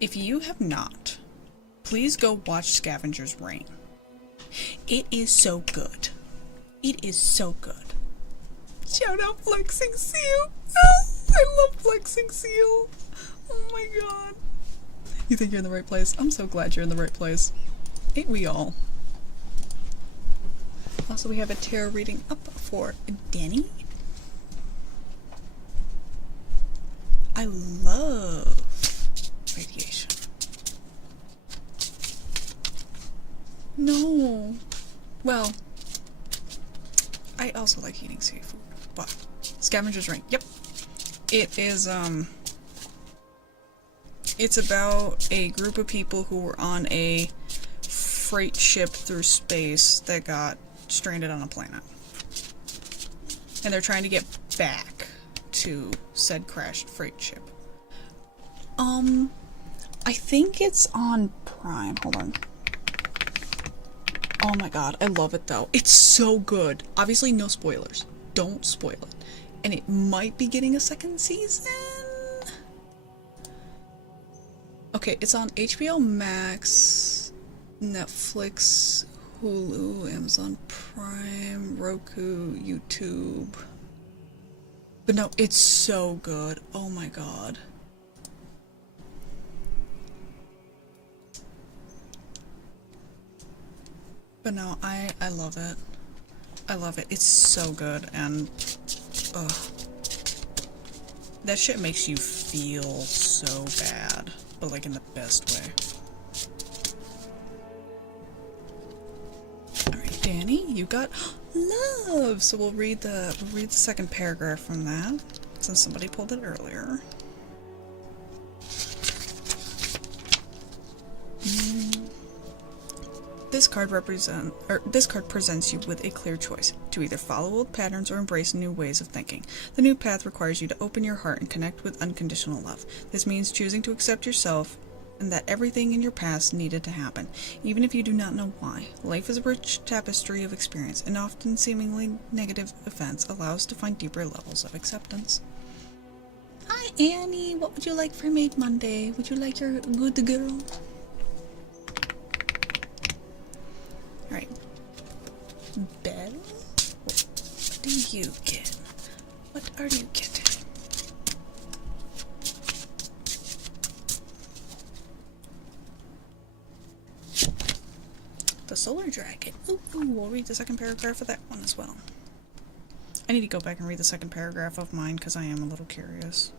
If you have not, please go watch Scavenger's Reign. It is so good. It is so good. Shout out Flexing Seal! Oh, I love Flexing Seal! Oh my god. You think you're in the right place? I'm so glad you're in the right place. Ain't we all? Also, we have a tarot reading up for Danny. I love radiation. No. Well, I also like eating seafood, but Scavenger's Reign. Yep. It is, it's about a group of people who were on a freight ship through space that got stranded on a planet. And they're trying to get back to said crashed freight ship. I think it's on Prime. Hold on. Oh my god, I love it though. It's so good. Obviously no spoilers. Don't spoil it. And it might be getting a second season? Okay, it's on HBO Max, Netflix, Hulu, Amazon Prime, Roku, YouTube. But no, it's so good. Oh my god. But no, I love it. I love it. It's so good, and ugh. That shit makes you feel so bad, but like in the best way. Alright, Danny, you got love! So we'll read the second paragraph from that, since somebody pulled it earlier. This card presents you with a clear choice to either follow old patterns or embrace new ways of thinking. The new path requires you to open your heart and connect with unconditional love. This means choosing to accept yourself and that everything in your past needed to happen, even if you do not know why. Life is a rich tapestry of experience, and often seemingly negative events allow us to find deeper levels of acceptance. Hi Annie, what would you like for Maid Monday? Would you like your good girl? Alright. Belle? What do you get? What are you getting? The Solar Dragon. Ooh, we'll read the second paragraph of that one as well. I need to go back and read the second paragraph of mine because I am a little curious.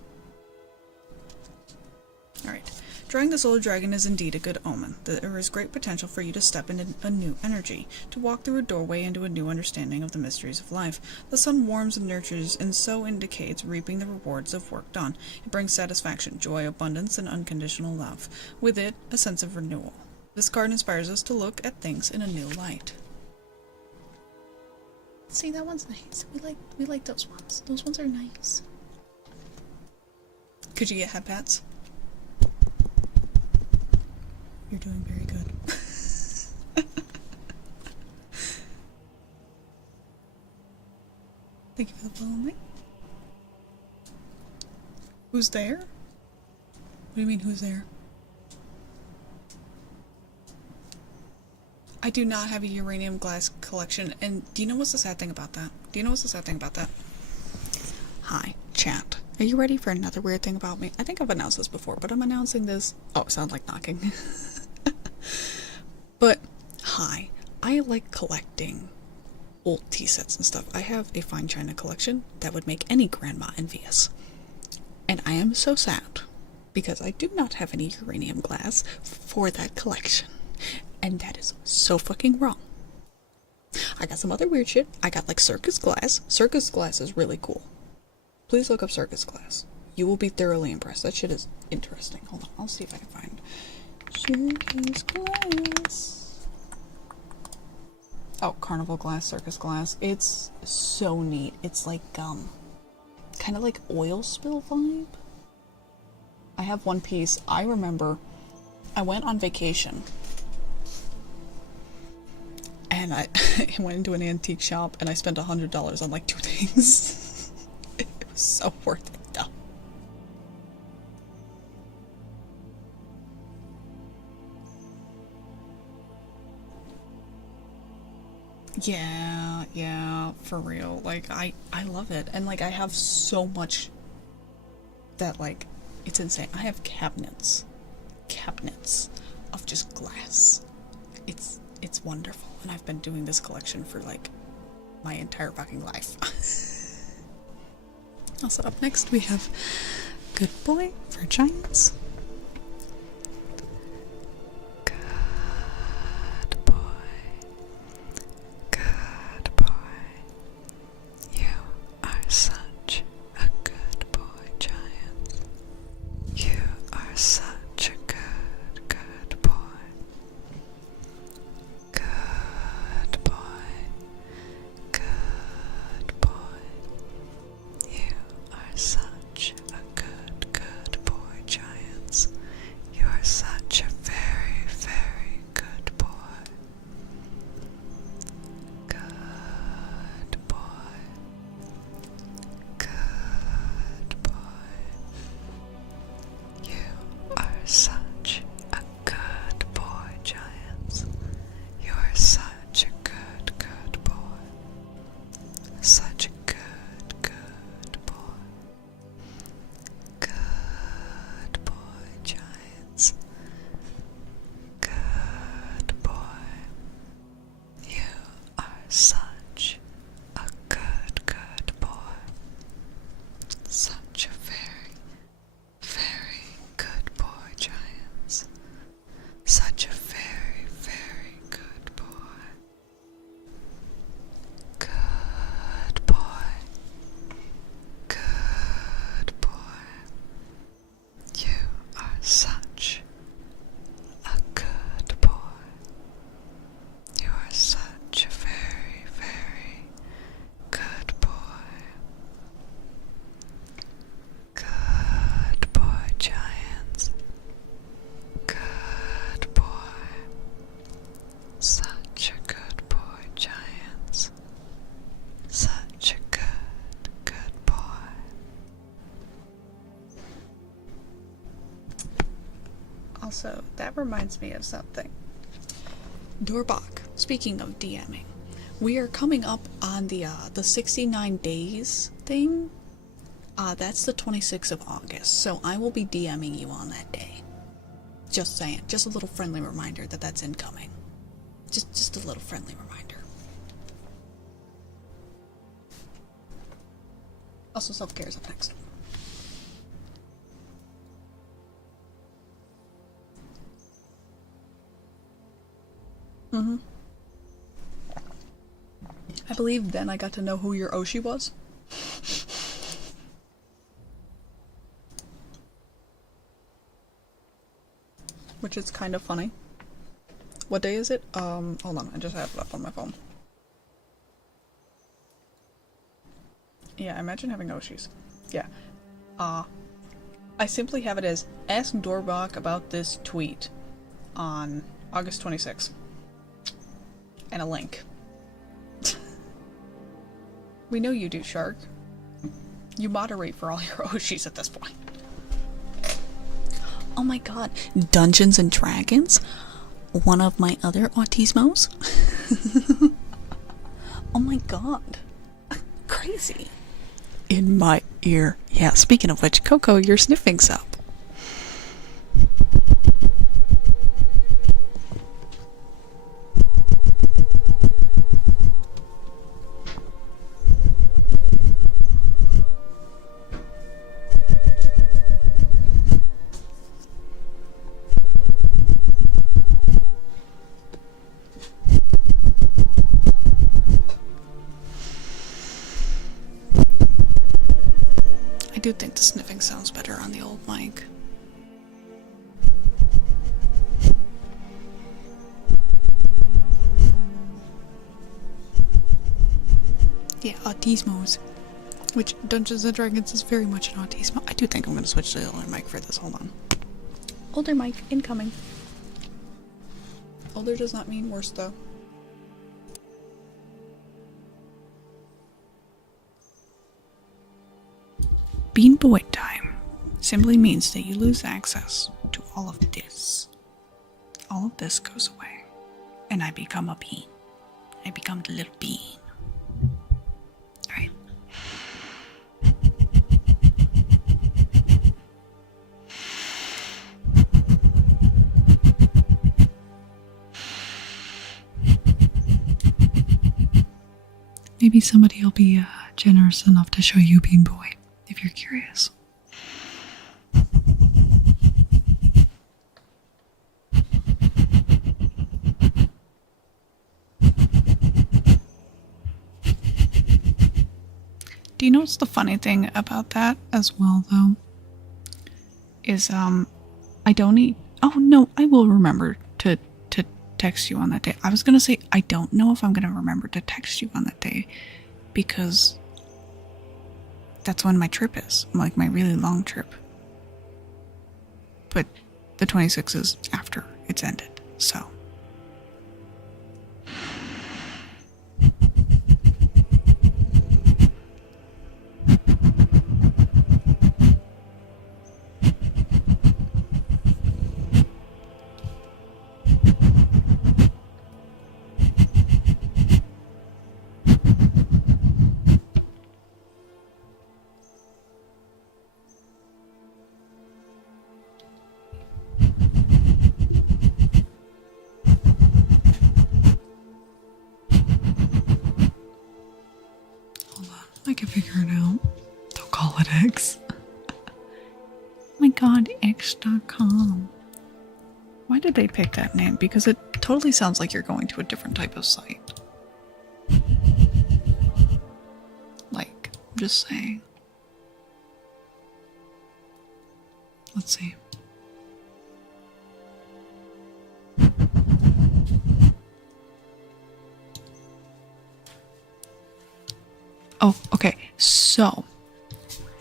Alright. Drawing the solar dragon is indeed a good omen. There is great potential for you to step into a new energy, to walk through a doorway into a new understanding of the mysteries of life. The sun warms and nurtures, and so indicates reaping the rewards of work done. It brings satisfaction, joy, abundance, and unconditional love. With it, a sense of renewal. This card inspires us to look at things in a new light. See, that one's nice. We like those ones. Those ones are nice. Could you get head pats? You're doing very good. Thank you for the follow me. Who's there? What do you mean, who's there? I do not have a uranium glass collection, and do you know what's the sad thing about that? Hi, chat. Are you ready for another weird thing about me? I think I've announced this before, but I'm announcing this. Oh, it sounds like knocking. But, hi. I like collecting old tea sets and stuff. I have a fine china collection that would make any grandma envious. And I am so sad because I do not have any uranium glass for that collection. And that is so fucking wrong. I got some other weird shit. I got like circus glass. Circus glass is really cool. Please look up circus glass. You will be thoroughly impressed. That shit is interesting. Hold on, I'll see if I can find circus glass. Oh, carnival glass, circus glass. It's so neat. It's like kind of like oil spill vibe. I have one piece. I remember I went on vacation and I went into an antique shop and I spent $100 on like 2 things. It was so worth it though. Yeah, for real. Like I love it. And like I have so much that like it's insane. I have cabinets of just glass. It's wonderful. And I've been doing this collection for like my entire fucking life. Also up next we have Good Boy for Giants. Good boy. Good boy. You are such a good boy, Giant. You are such a good boy. Good boy. Good boy. You are such a good boy, Giants. You are such a very, very good boy. Good boy. Good boy. You are such a good boy, Giants. You are such a good boy. Such a good boy. Good boy, Giants. Good boy. You are such a good boy. Such a very, very good boy, Giants. Such a very, very good boy. Good boy. Good boy. You are such a good boy. You are such a very, very good boy. Good boy, Giants. Good boy. Such a good boy, Giants. Such a good boy. Also, that reminds me of something. Doorbach, speaking of DMing, we are coming up on the 69 days thing. That's the 26th of August, so I will be DMing you on that day. Just saying, just a little friendly reminder that that's incoming. Just a little friendly reminder. Also, self-care is up next. I believe then I got to know who your Oshi was. Which is kind of funny. What day is it? Hold on, I just had it up on my phone. Yeah, imagine having Oshis. Yeah. I simply have it as ask Dorbach about this tweet on August 26th. And a link. We know you do, Shark. You moderate for all your Oshis at this point. Oh my god. Dungeons and Dragons? One of my other autismos? Oh my god. Crazy. In my ear. Yeah, speaking of which, Coco, you're sniffing up. I do think the sniffing sounds better on the old mic. Yeah, autismos. Which Dungeons and Dragons is very much an autismo. I do think I'm gonna switch to the older mic for this. Hold on. Older mic incoming. Older does not mean worse though. Bean Boy time simply means that you lose access to all of this. All of this goes away. And I become a bean. I become the little bean. Alright. Maybe somebody will be generous enough to show you Bean Boy. If you're curious. Do you know what's the funny thing about that as well though? Is I don't need I will remember to text you on that day. I was gonna say I don't know if I'm gonna remember to text you on that day because that's when my trip is, like my really long trip. But the 26th is after it's ended, so. I can figure it out. Don't call it X. Oh my god, X.com. Why did they pick that name? Because it totally sounds like you're going to a different type of site. Like, I'm just saying. Let's see. Oh, okay. So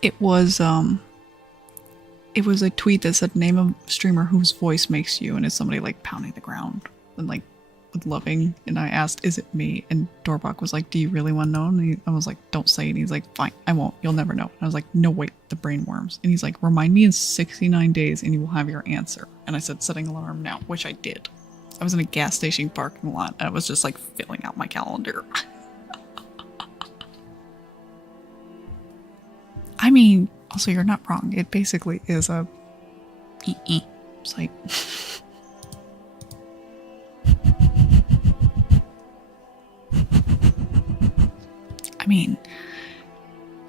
it was a tweet that said name a streamer whose voice makes you, and it's somebody like pounding the ground and like with loving. And I asked, is it me? And Dorbach was like, do you really want to know? And I was like, don't say it. And he's like, fine, I won't. You'll never know. And I was like, no, wait, the brain worms. And he's like, remind me in 69 days and you will have your answer. And I said, setting alarm now, which I did. I was in a gas station parking lot and I was just like filling out my calendar. I mean, also you're not wrong. It basically is a site. I mean,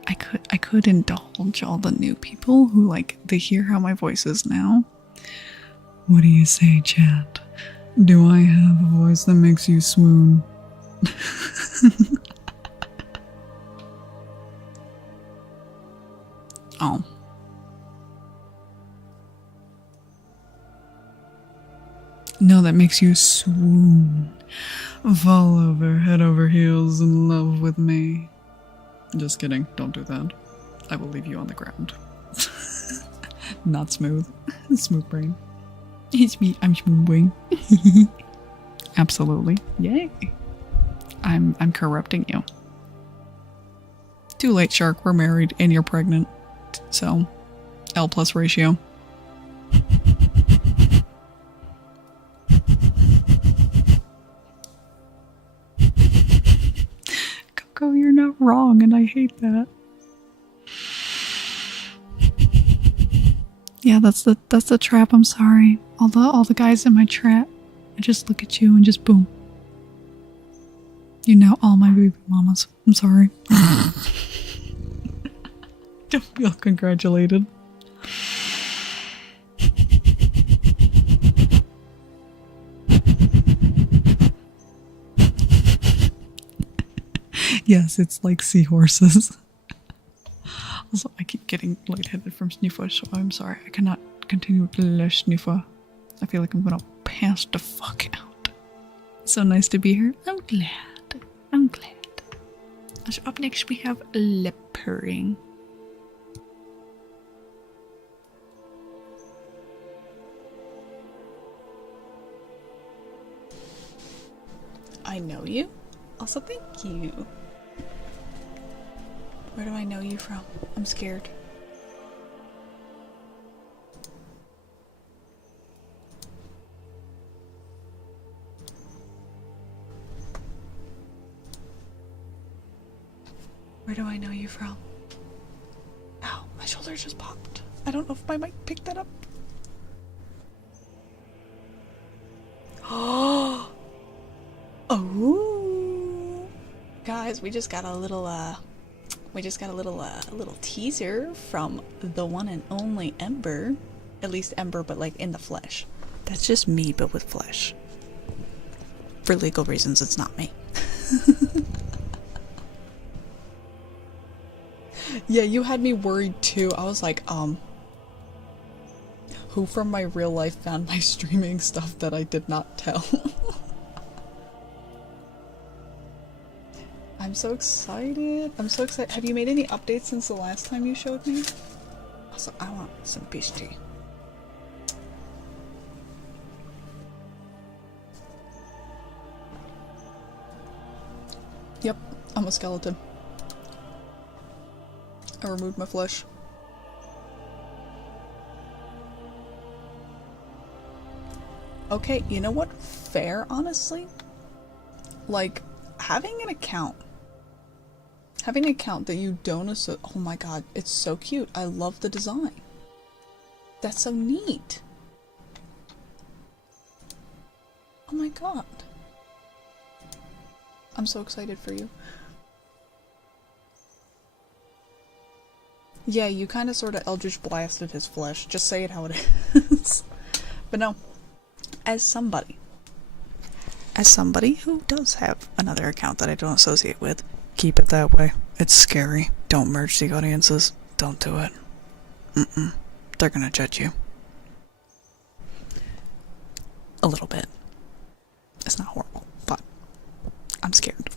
I could indulge all the new people who like they hear how my voice is now. What do you say, chat? Do I have a voice that makes you swoon? Oh. No, that makes you swoon. Fall over, head over heels in love with me. Just kidding, don't do that. I will leave you on the ground. Not smooth. Smooth brain. It's me, I'm smooth brain. Absolutely. Yay. I'm corrupting you. Too late, Shark, we're married and you're pregnant. So, L plus ratio. Coco, you're not wrong and I hate that. Yeah, that's the trap, I'm sorry. All the guys in my trap, I just look at you and just boom. You're now all my baby mamas. I'm sorry. Don't feel congratulated. Yes, it's like seahorses. Also, I keep getting lightheaded from sniffer, so I'm sorry. I cannot continue with the sniffer. I feel like I'm gonna pass the fuck out. So nice to be here. I'm glad. I'm glad. So up next we have lip purring. I know you. Also, thank you. Where do I know you from? I'm scared. Where do I know you from? Ow, my shoulder just popped. I don't know if my mic picked that up. Oh! Oh! Guys, we just got a little teaser from the one and only Ember. At least Ember, but like in the flesh. That's just me, but with flesh. For legal reasons, it's not me. Yeah, you had me worried too. I was like, who from my real life found my streaming stuff that I did not tell? I'm so excited. I'm so excited. Have you made any updates since the last time you showed me? Also, I want some peach tea. Yep, I'm a skeleton. I removed my flesh. Okay, you know what? Fair, honestly. Like, having an account that you don't oh my god, it's so cute. I love the design. That's so neat. Oh my god. I'm so excited for you. Yeah, you kind of sort of Eldritch blasted his flesh. Just say it how it is. But no, as somebody who does have another account that I don't associate with, keep it that way. It's scary. Don't merge the audiences. Don't do it. They're gonna judge you. A little bit. It's not horrible, but I'm scared.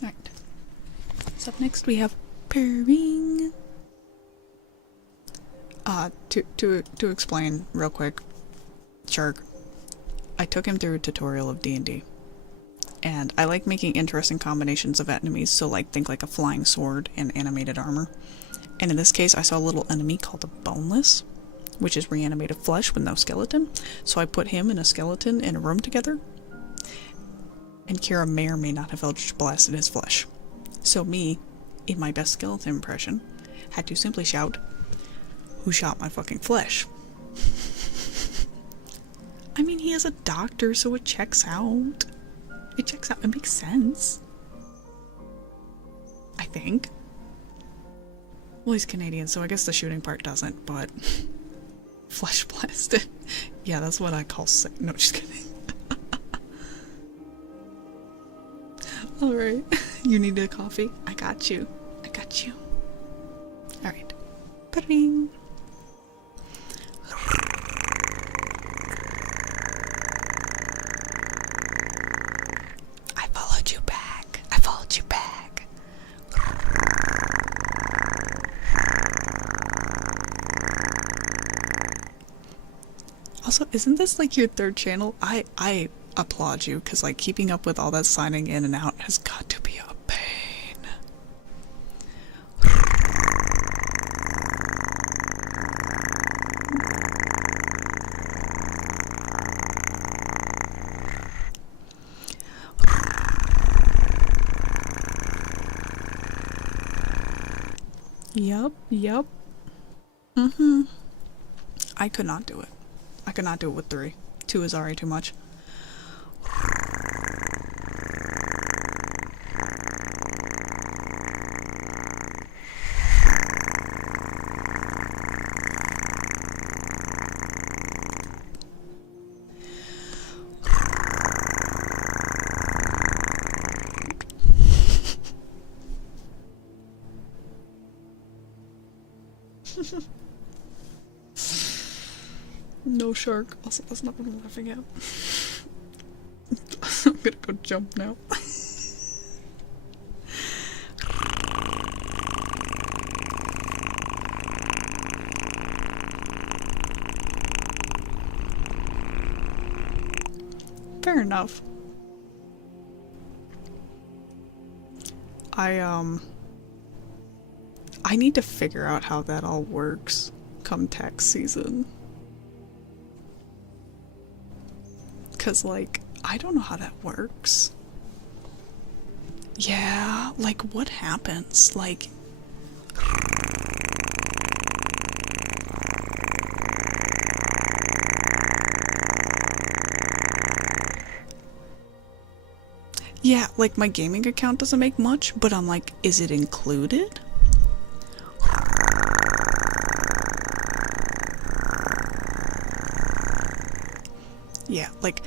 Alright. So up next we have purring. To explain real quick, Shark, I took him through a tutorial of D&D, and I like making interesting combinations of enemies, so like think like a flying sword and animated armor. And in this case I saw a little enemy called a boneless, which is reanimated flesh with no skeleton, so I put him and a skeleton in a room together, and Kira may or may not have Eldritch blasted his flesh. So me, in my best skeleton impression, had to simply shout, "Who shot my fucking flesh?" I mean, he is a doctor, so it checks out. It checks out. It makes sense. I think. Well, he's Canadian, so I guess the shooting part doesn't, but flesh blasted. Yeah, that's what I call sick. No, just kidding. Alright. You need a coffee? I got you. I got you. Alright. Ba-ding. I followed you back. I followed you back. Also, isn't this like your third channel? I applaud you, because like keeping up with all that signing in and out has got to be a pain. Yup. I could not do it. I could not do it with 3. 2 is already too much. No shark. Also, that's not what I'm laughing at. I'm gonna go jump now. Fair enough. I need to figure out how that all works come tax season. 'Cause like, I don't know how that works. Yeah, like what happens? Like yeah, like my gaming account doesn't make much, but I'm like, is it included? Yeah, like,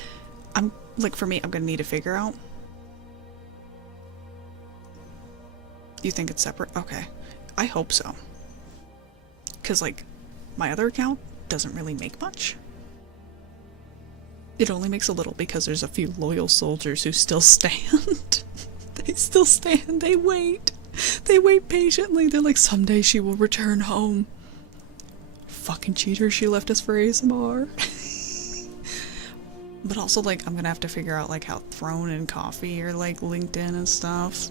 I'm, like for me, I'm gonna need to figure out. You think it's separate? Okay. I hope so. 'Cause like, my other account doesn't really make much. It only makes a little because there's a few loyal soldiers who still stand. They still stand, they wait. They wait patiently. They're like, someday she will return home. Fucking cheater, she left us for ASMR. But also, like, I'm gonna have to figure out, like, how Throne and Coffee are, like, linked in and stuff.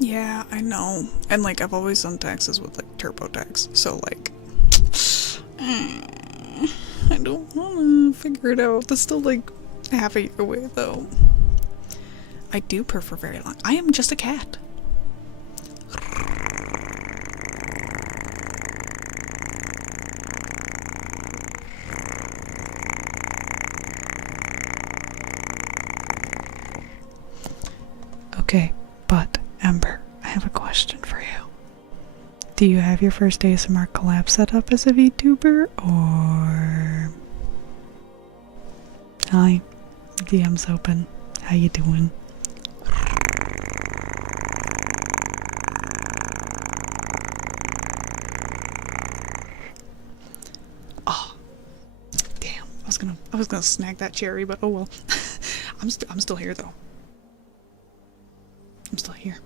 Yeah, I know. And like, I've always done taxes with like TurboTax, so like, I don't wanna figure it out. That's still like half a year away though. I do purr for very long. I am just a cat. Okay, but Ember, I have a question for you. Do you have your first ASMR collab set up as a VTuber, or... Hi, DM's open. How you doing? Oh, damn! I was gonna snag that cherry, but oh well. I'm still here though. I'm still here.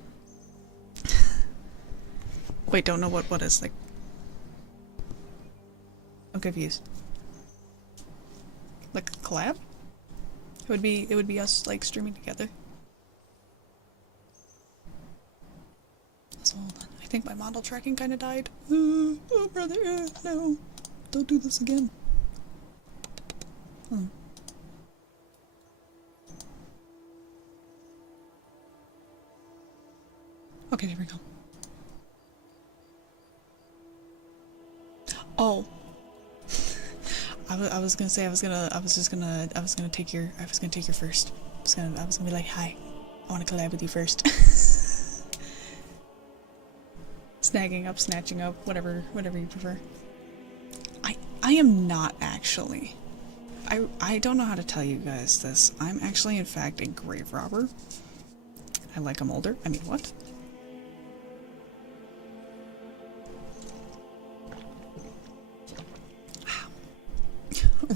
Wait, don't know what is like. I'm confused. Like a collab? It would be us like streaming together. So hold on, I think my model tracking kind of died. Oh, brother, no. Don't do this again. Okay, there we go. Oh. I was gonna say I was gonna take your first. I was gonna be like, hi, I wanna collab with you first. Snagging up, snatching up, whatever you prefer. I am not actually. I don't know how to tell you guys this. I'm actually in fact a grave robber. I like them older. I mean, what?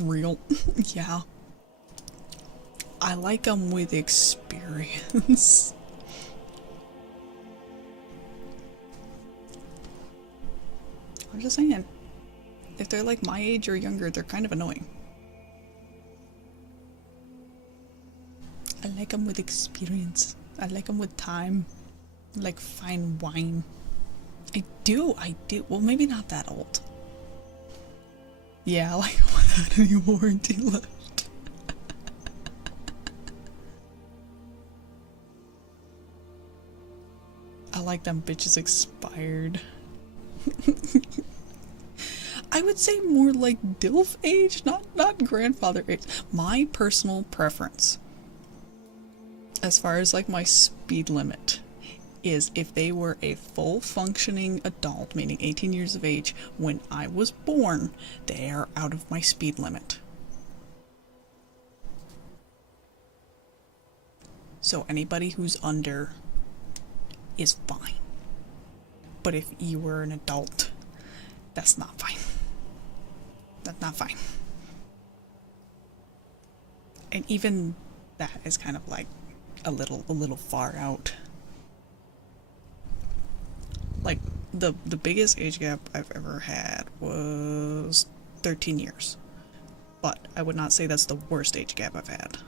Real. Yeah. I like them with experience. I'm just saying. If they're like my age or younger, they're kind of annoying. I like them with experience. I like them with time. Like fine wine. I do. Well, maybe not that old. Yeah, like without any warranty left. I like them bitches expired. I would say more like DILF age, not grandfather age. My personal preference, as far as like my speed limit, is if they were a full functioning adult, meaning 18 years of age, when I was born, they are out of my speed limit. So anybody who's under is fine. But if you were an adult, that's not fine. That's not fine. And even that is kind of like a little far out. Like the biggest age gap I've ever had was 13 years. But I would not say that's the worst age gap I've had.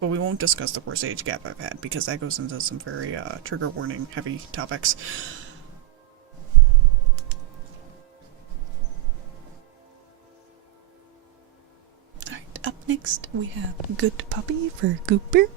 But we won't discuss the worst age gap I've had because that goes into some very trigger warning heavy topics. Alright, up next we have Good Puppy for Cooper.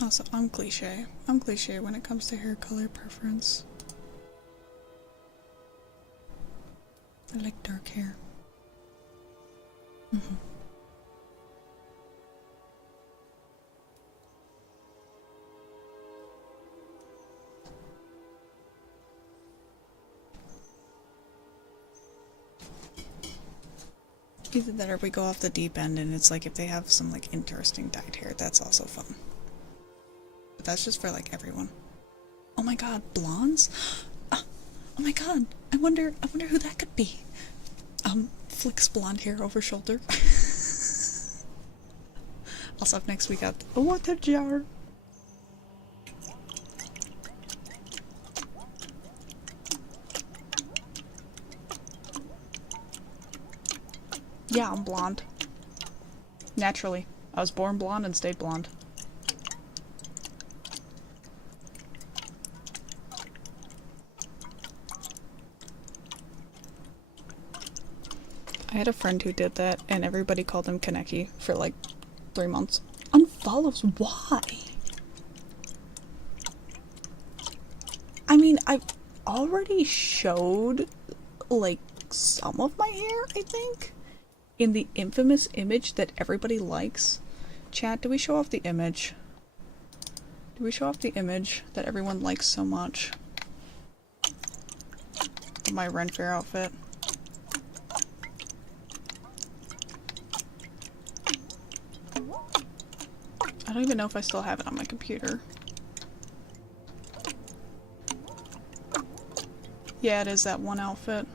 Also, I'm cliche. I'm cliche when it comes to hair color preference. I like dark hair. Either that or we go off the deep end and it's like if they have some like interesting dyed hair, that's also fun. But that's just for like everyone. Oh my god, blondes? Oh my god, I wonder who that could be. Flicks blonde hair over shoulder. Also up next we got the water jar. Yeah, I'm blonde. Naturally. I was born blonde and stayed blonde. I had a friend who did that and everybody called him Kaneki for like 3 months. Unfollows? Why? I mean, I've already showed like some of my hair, I think, in the infamous image that everybody likes. Chat, do we show off the image? Do we show off the image that everyone likes so much? Of my Ren Fair outfit. I don't even know if I still have it on my computer. Yeah, it is that one outfit.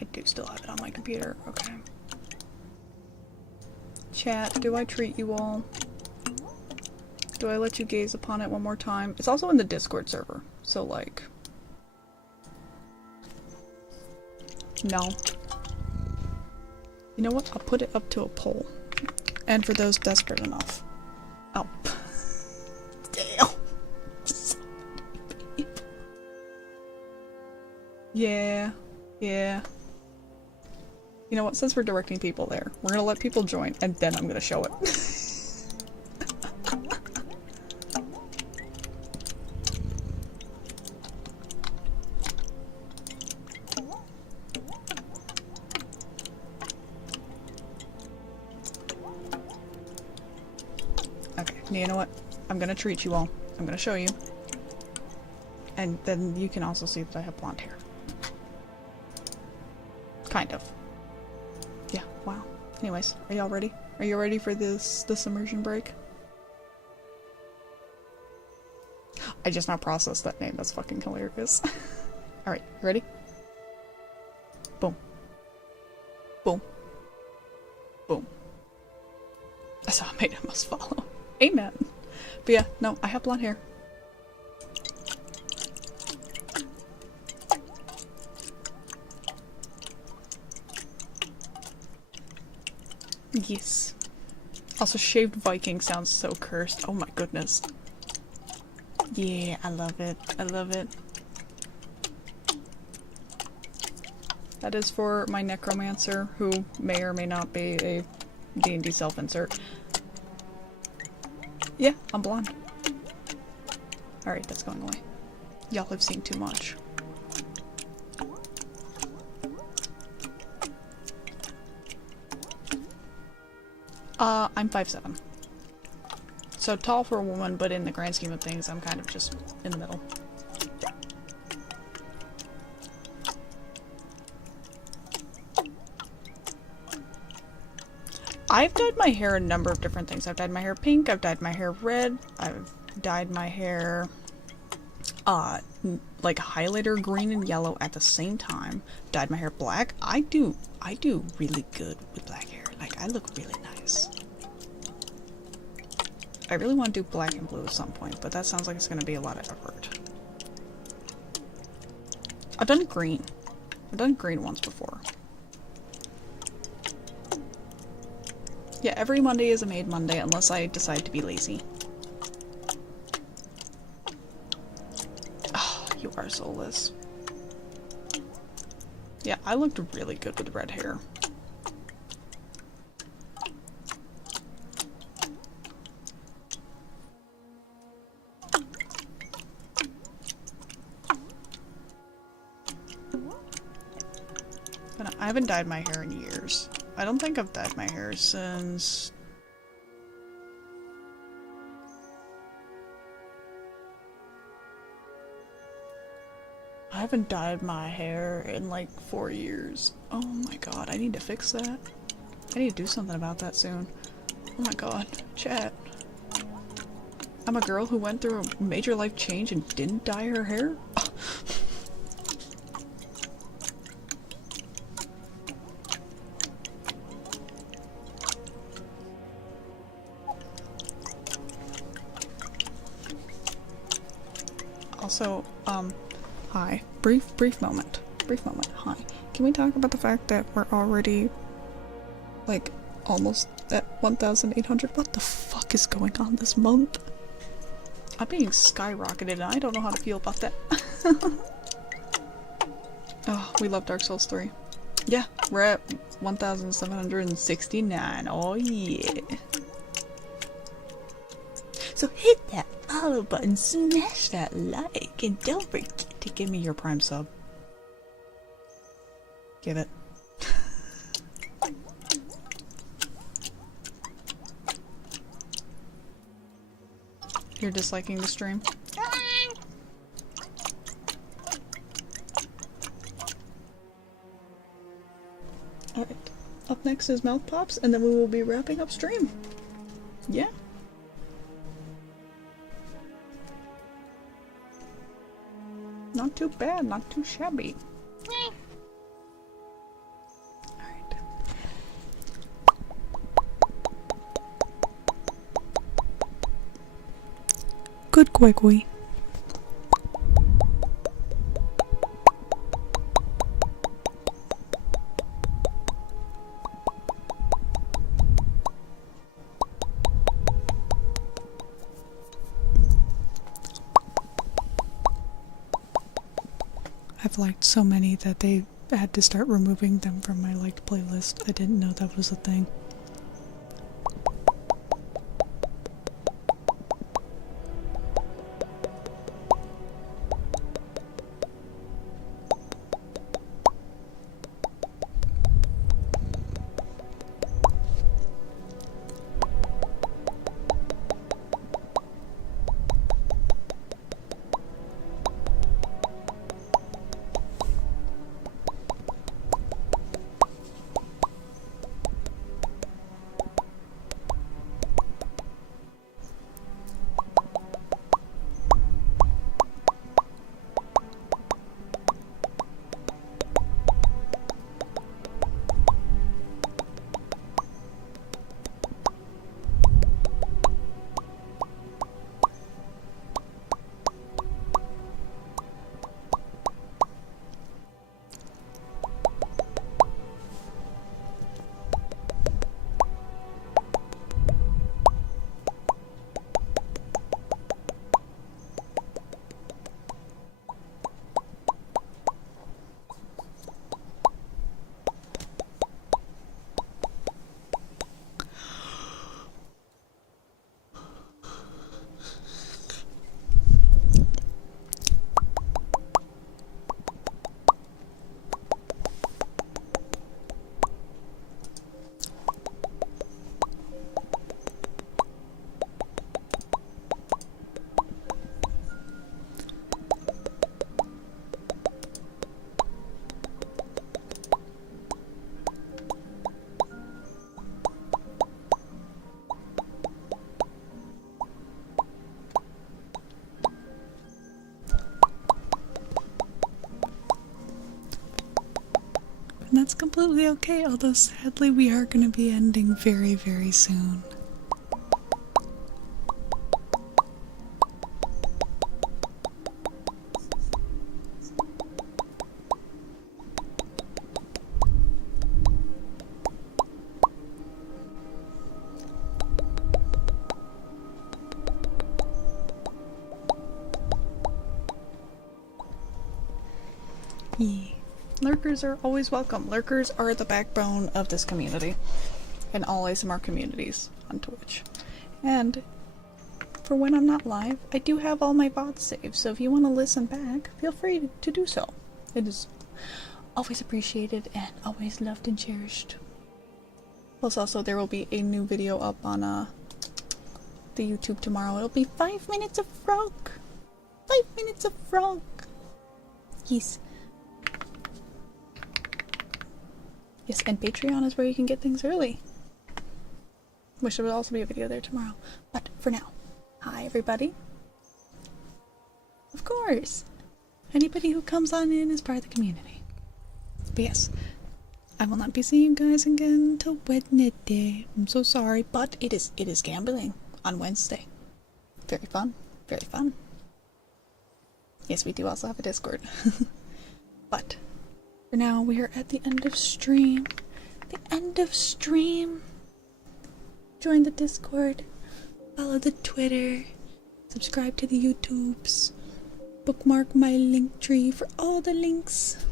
I do still have it on my computer, okay. Chat, do I treat you all? Do I let you gaze upon it one more time? It's also in the Discord server, so like... No. You know what? I'll put it up to a poll. And for those desperate enough. Oh. Damn. Yeah. Yeah. You know what? Since we're directing people there, we're gonna let people join, and then I'm gonna show it. You know what? I'm gonna treat you all. I'm gonna show you. And then you can also see that I have blonde hair. Kind of. Yeah, wow. Anyways, are y'all ready? Are you ready for this immersion break? I just now processed that name. That's fucking hilarious. Alright, ready? Boom. Boom. Boom. I saw a maid I must follow. Amen. But yeah, no, I have blonde hair. Yes. Also, shaved Viking sounds so cursed. Oh my goodness. Yeah, I love it. I love it. That is for my necromancer, who may or may not be a D&D self-insert. Yeah, I'm blonde. Alright, that's going away. Y'all have seen too much. I'm 5'7". So tall for a woman, but in the grand scheme of things, I'm kind of just in the middle. I've dyed my hair a number of different things. I've dyed my hair pink, I've dyed my hair red, I've dyed my hair like highlighter green and yellow at the same time. Dyed my hair black. I do really good with black hair. Like, I look really nice. I really want to do black and blue at some point, but that sounds like it's going to be a lot of effort. I've done green. I've done green once before. Yeah, every Monday is a MAID Monday unless I decide to be lazy. Oh, you are soulless. Yeah, I looked really good with red hair. But I haven't dyed my hair in years. I don't think I've dyed my hair since... I haven't dyed my hair in like 4 years. Oh my god, I need to fix that. I need to do something about that soon. Oh my god, chat. I'm a girl who went through a major life change and didn't dye her hair? Also, hi. Brief moment. Hi. Can we talk about the fact that we're already, like, almost at 1,800? What the fuck is going on this month? I'm being skyrocketed and I don't know how to feel about that. Oh, we love Dark Souls 3. Yeah, we're at 1,769. Oh yeah. So hit that follow button, smash that like, and don't forget to give me your Prime sub. Give it. You're disliking the stream? Alright. Up next is Mouth Pops, and then we will be wrapping up stream. Yeah. Not too bad, not too shabby. Alright. Good Gwigwy. I've liked so many that they had to start removing them from my liked playlist. I didn't know that was a thing. And that's completely okay, although sadly we are going to be ending very, very soon. Yeah. Lurkers are always welcome. Lurkers are the backbone of this community and all ASMR communities on Twitch. And for when I'm not live, I do have all my VODs saved, so if you want to listen back, feel free to do so. It is always appreciated and always loved and cherished. Plus also there will be a new video up on the YouTube tomorrow. It'll be 5 minutes of frog. 5 minutes of frog. Yes. Yes, and Patreon is where you can get things early. Wish there would also be a video there tomorrow. But for now, hi everybody. Of course, anybody who comes on in is part of the community. But yes, I will not be seeing you guys again until Wednesday. I'm so sorry, but it is gambling on Wednesday. Very fun, very fun. Yes, we do also have a Discord. But for now, we are at the end of stream. The end of stream. Join the Discord, follow the Twitter, subscribe to the YouTubes, bookmark my link tree for all the links.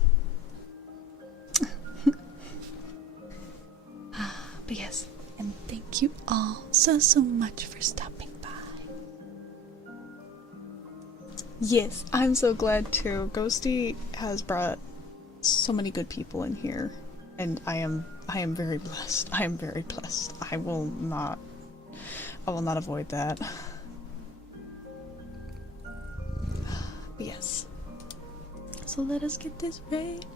But yes, and thank you all so much for stopping by. Yes, I'm so glad too. Ghosty has brought so many good people in here, and I am very blessed. I am very blessed. I will not avoid that. But yes. So let us get this raid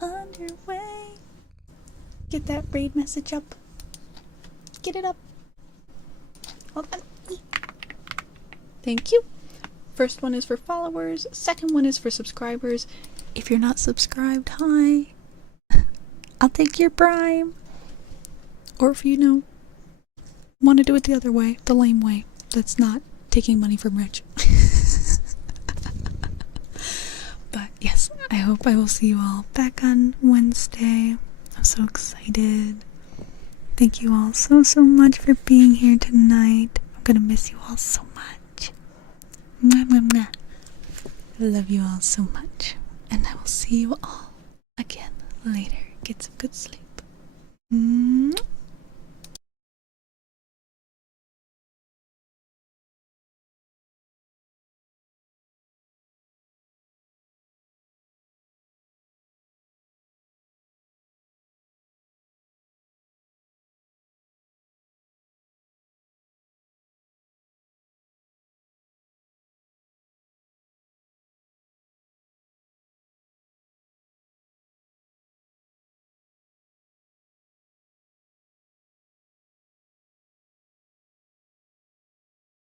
underway. Get that raid message up. Get it up. Hold on. Thank you. First one is for followers. Second one is for subscribers. If you're not subscribed, hi. I'll take your Prime. Or if you want to do it the other way, the lame way, that's not taking money from rich. But yes, I hope I will see you all back on Wednesday. I'm so excited. Thank you all so much for being here tonight. I'm gonna miss you all so much. Mwah, mwah, mwah. I love you all so much. And I will see you all again later. Get some good sleep.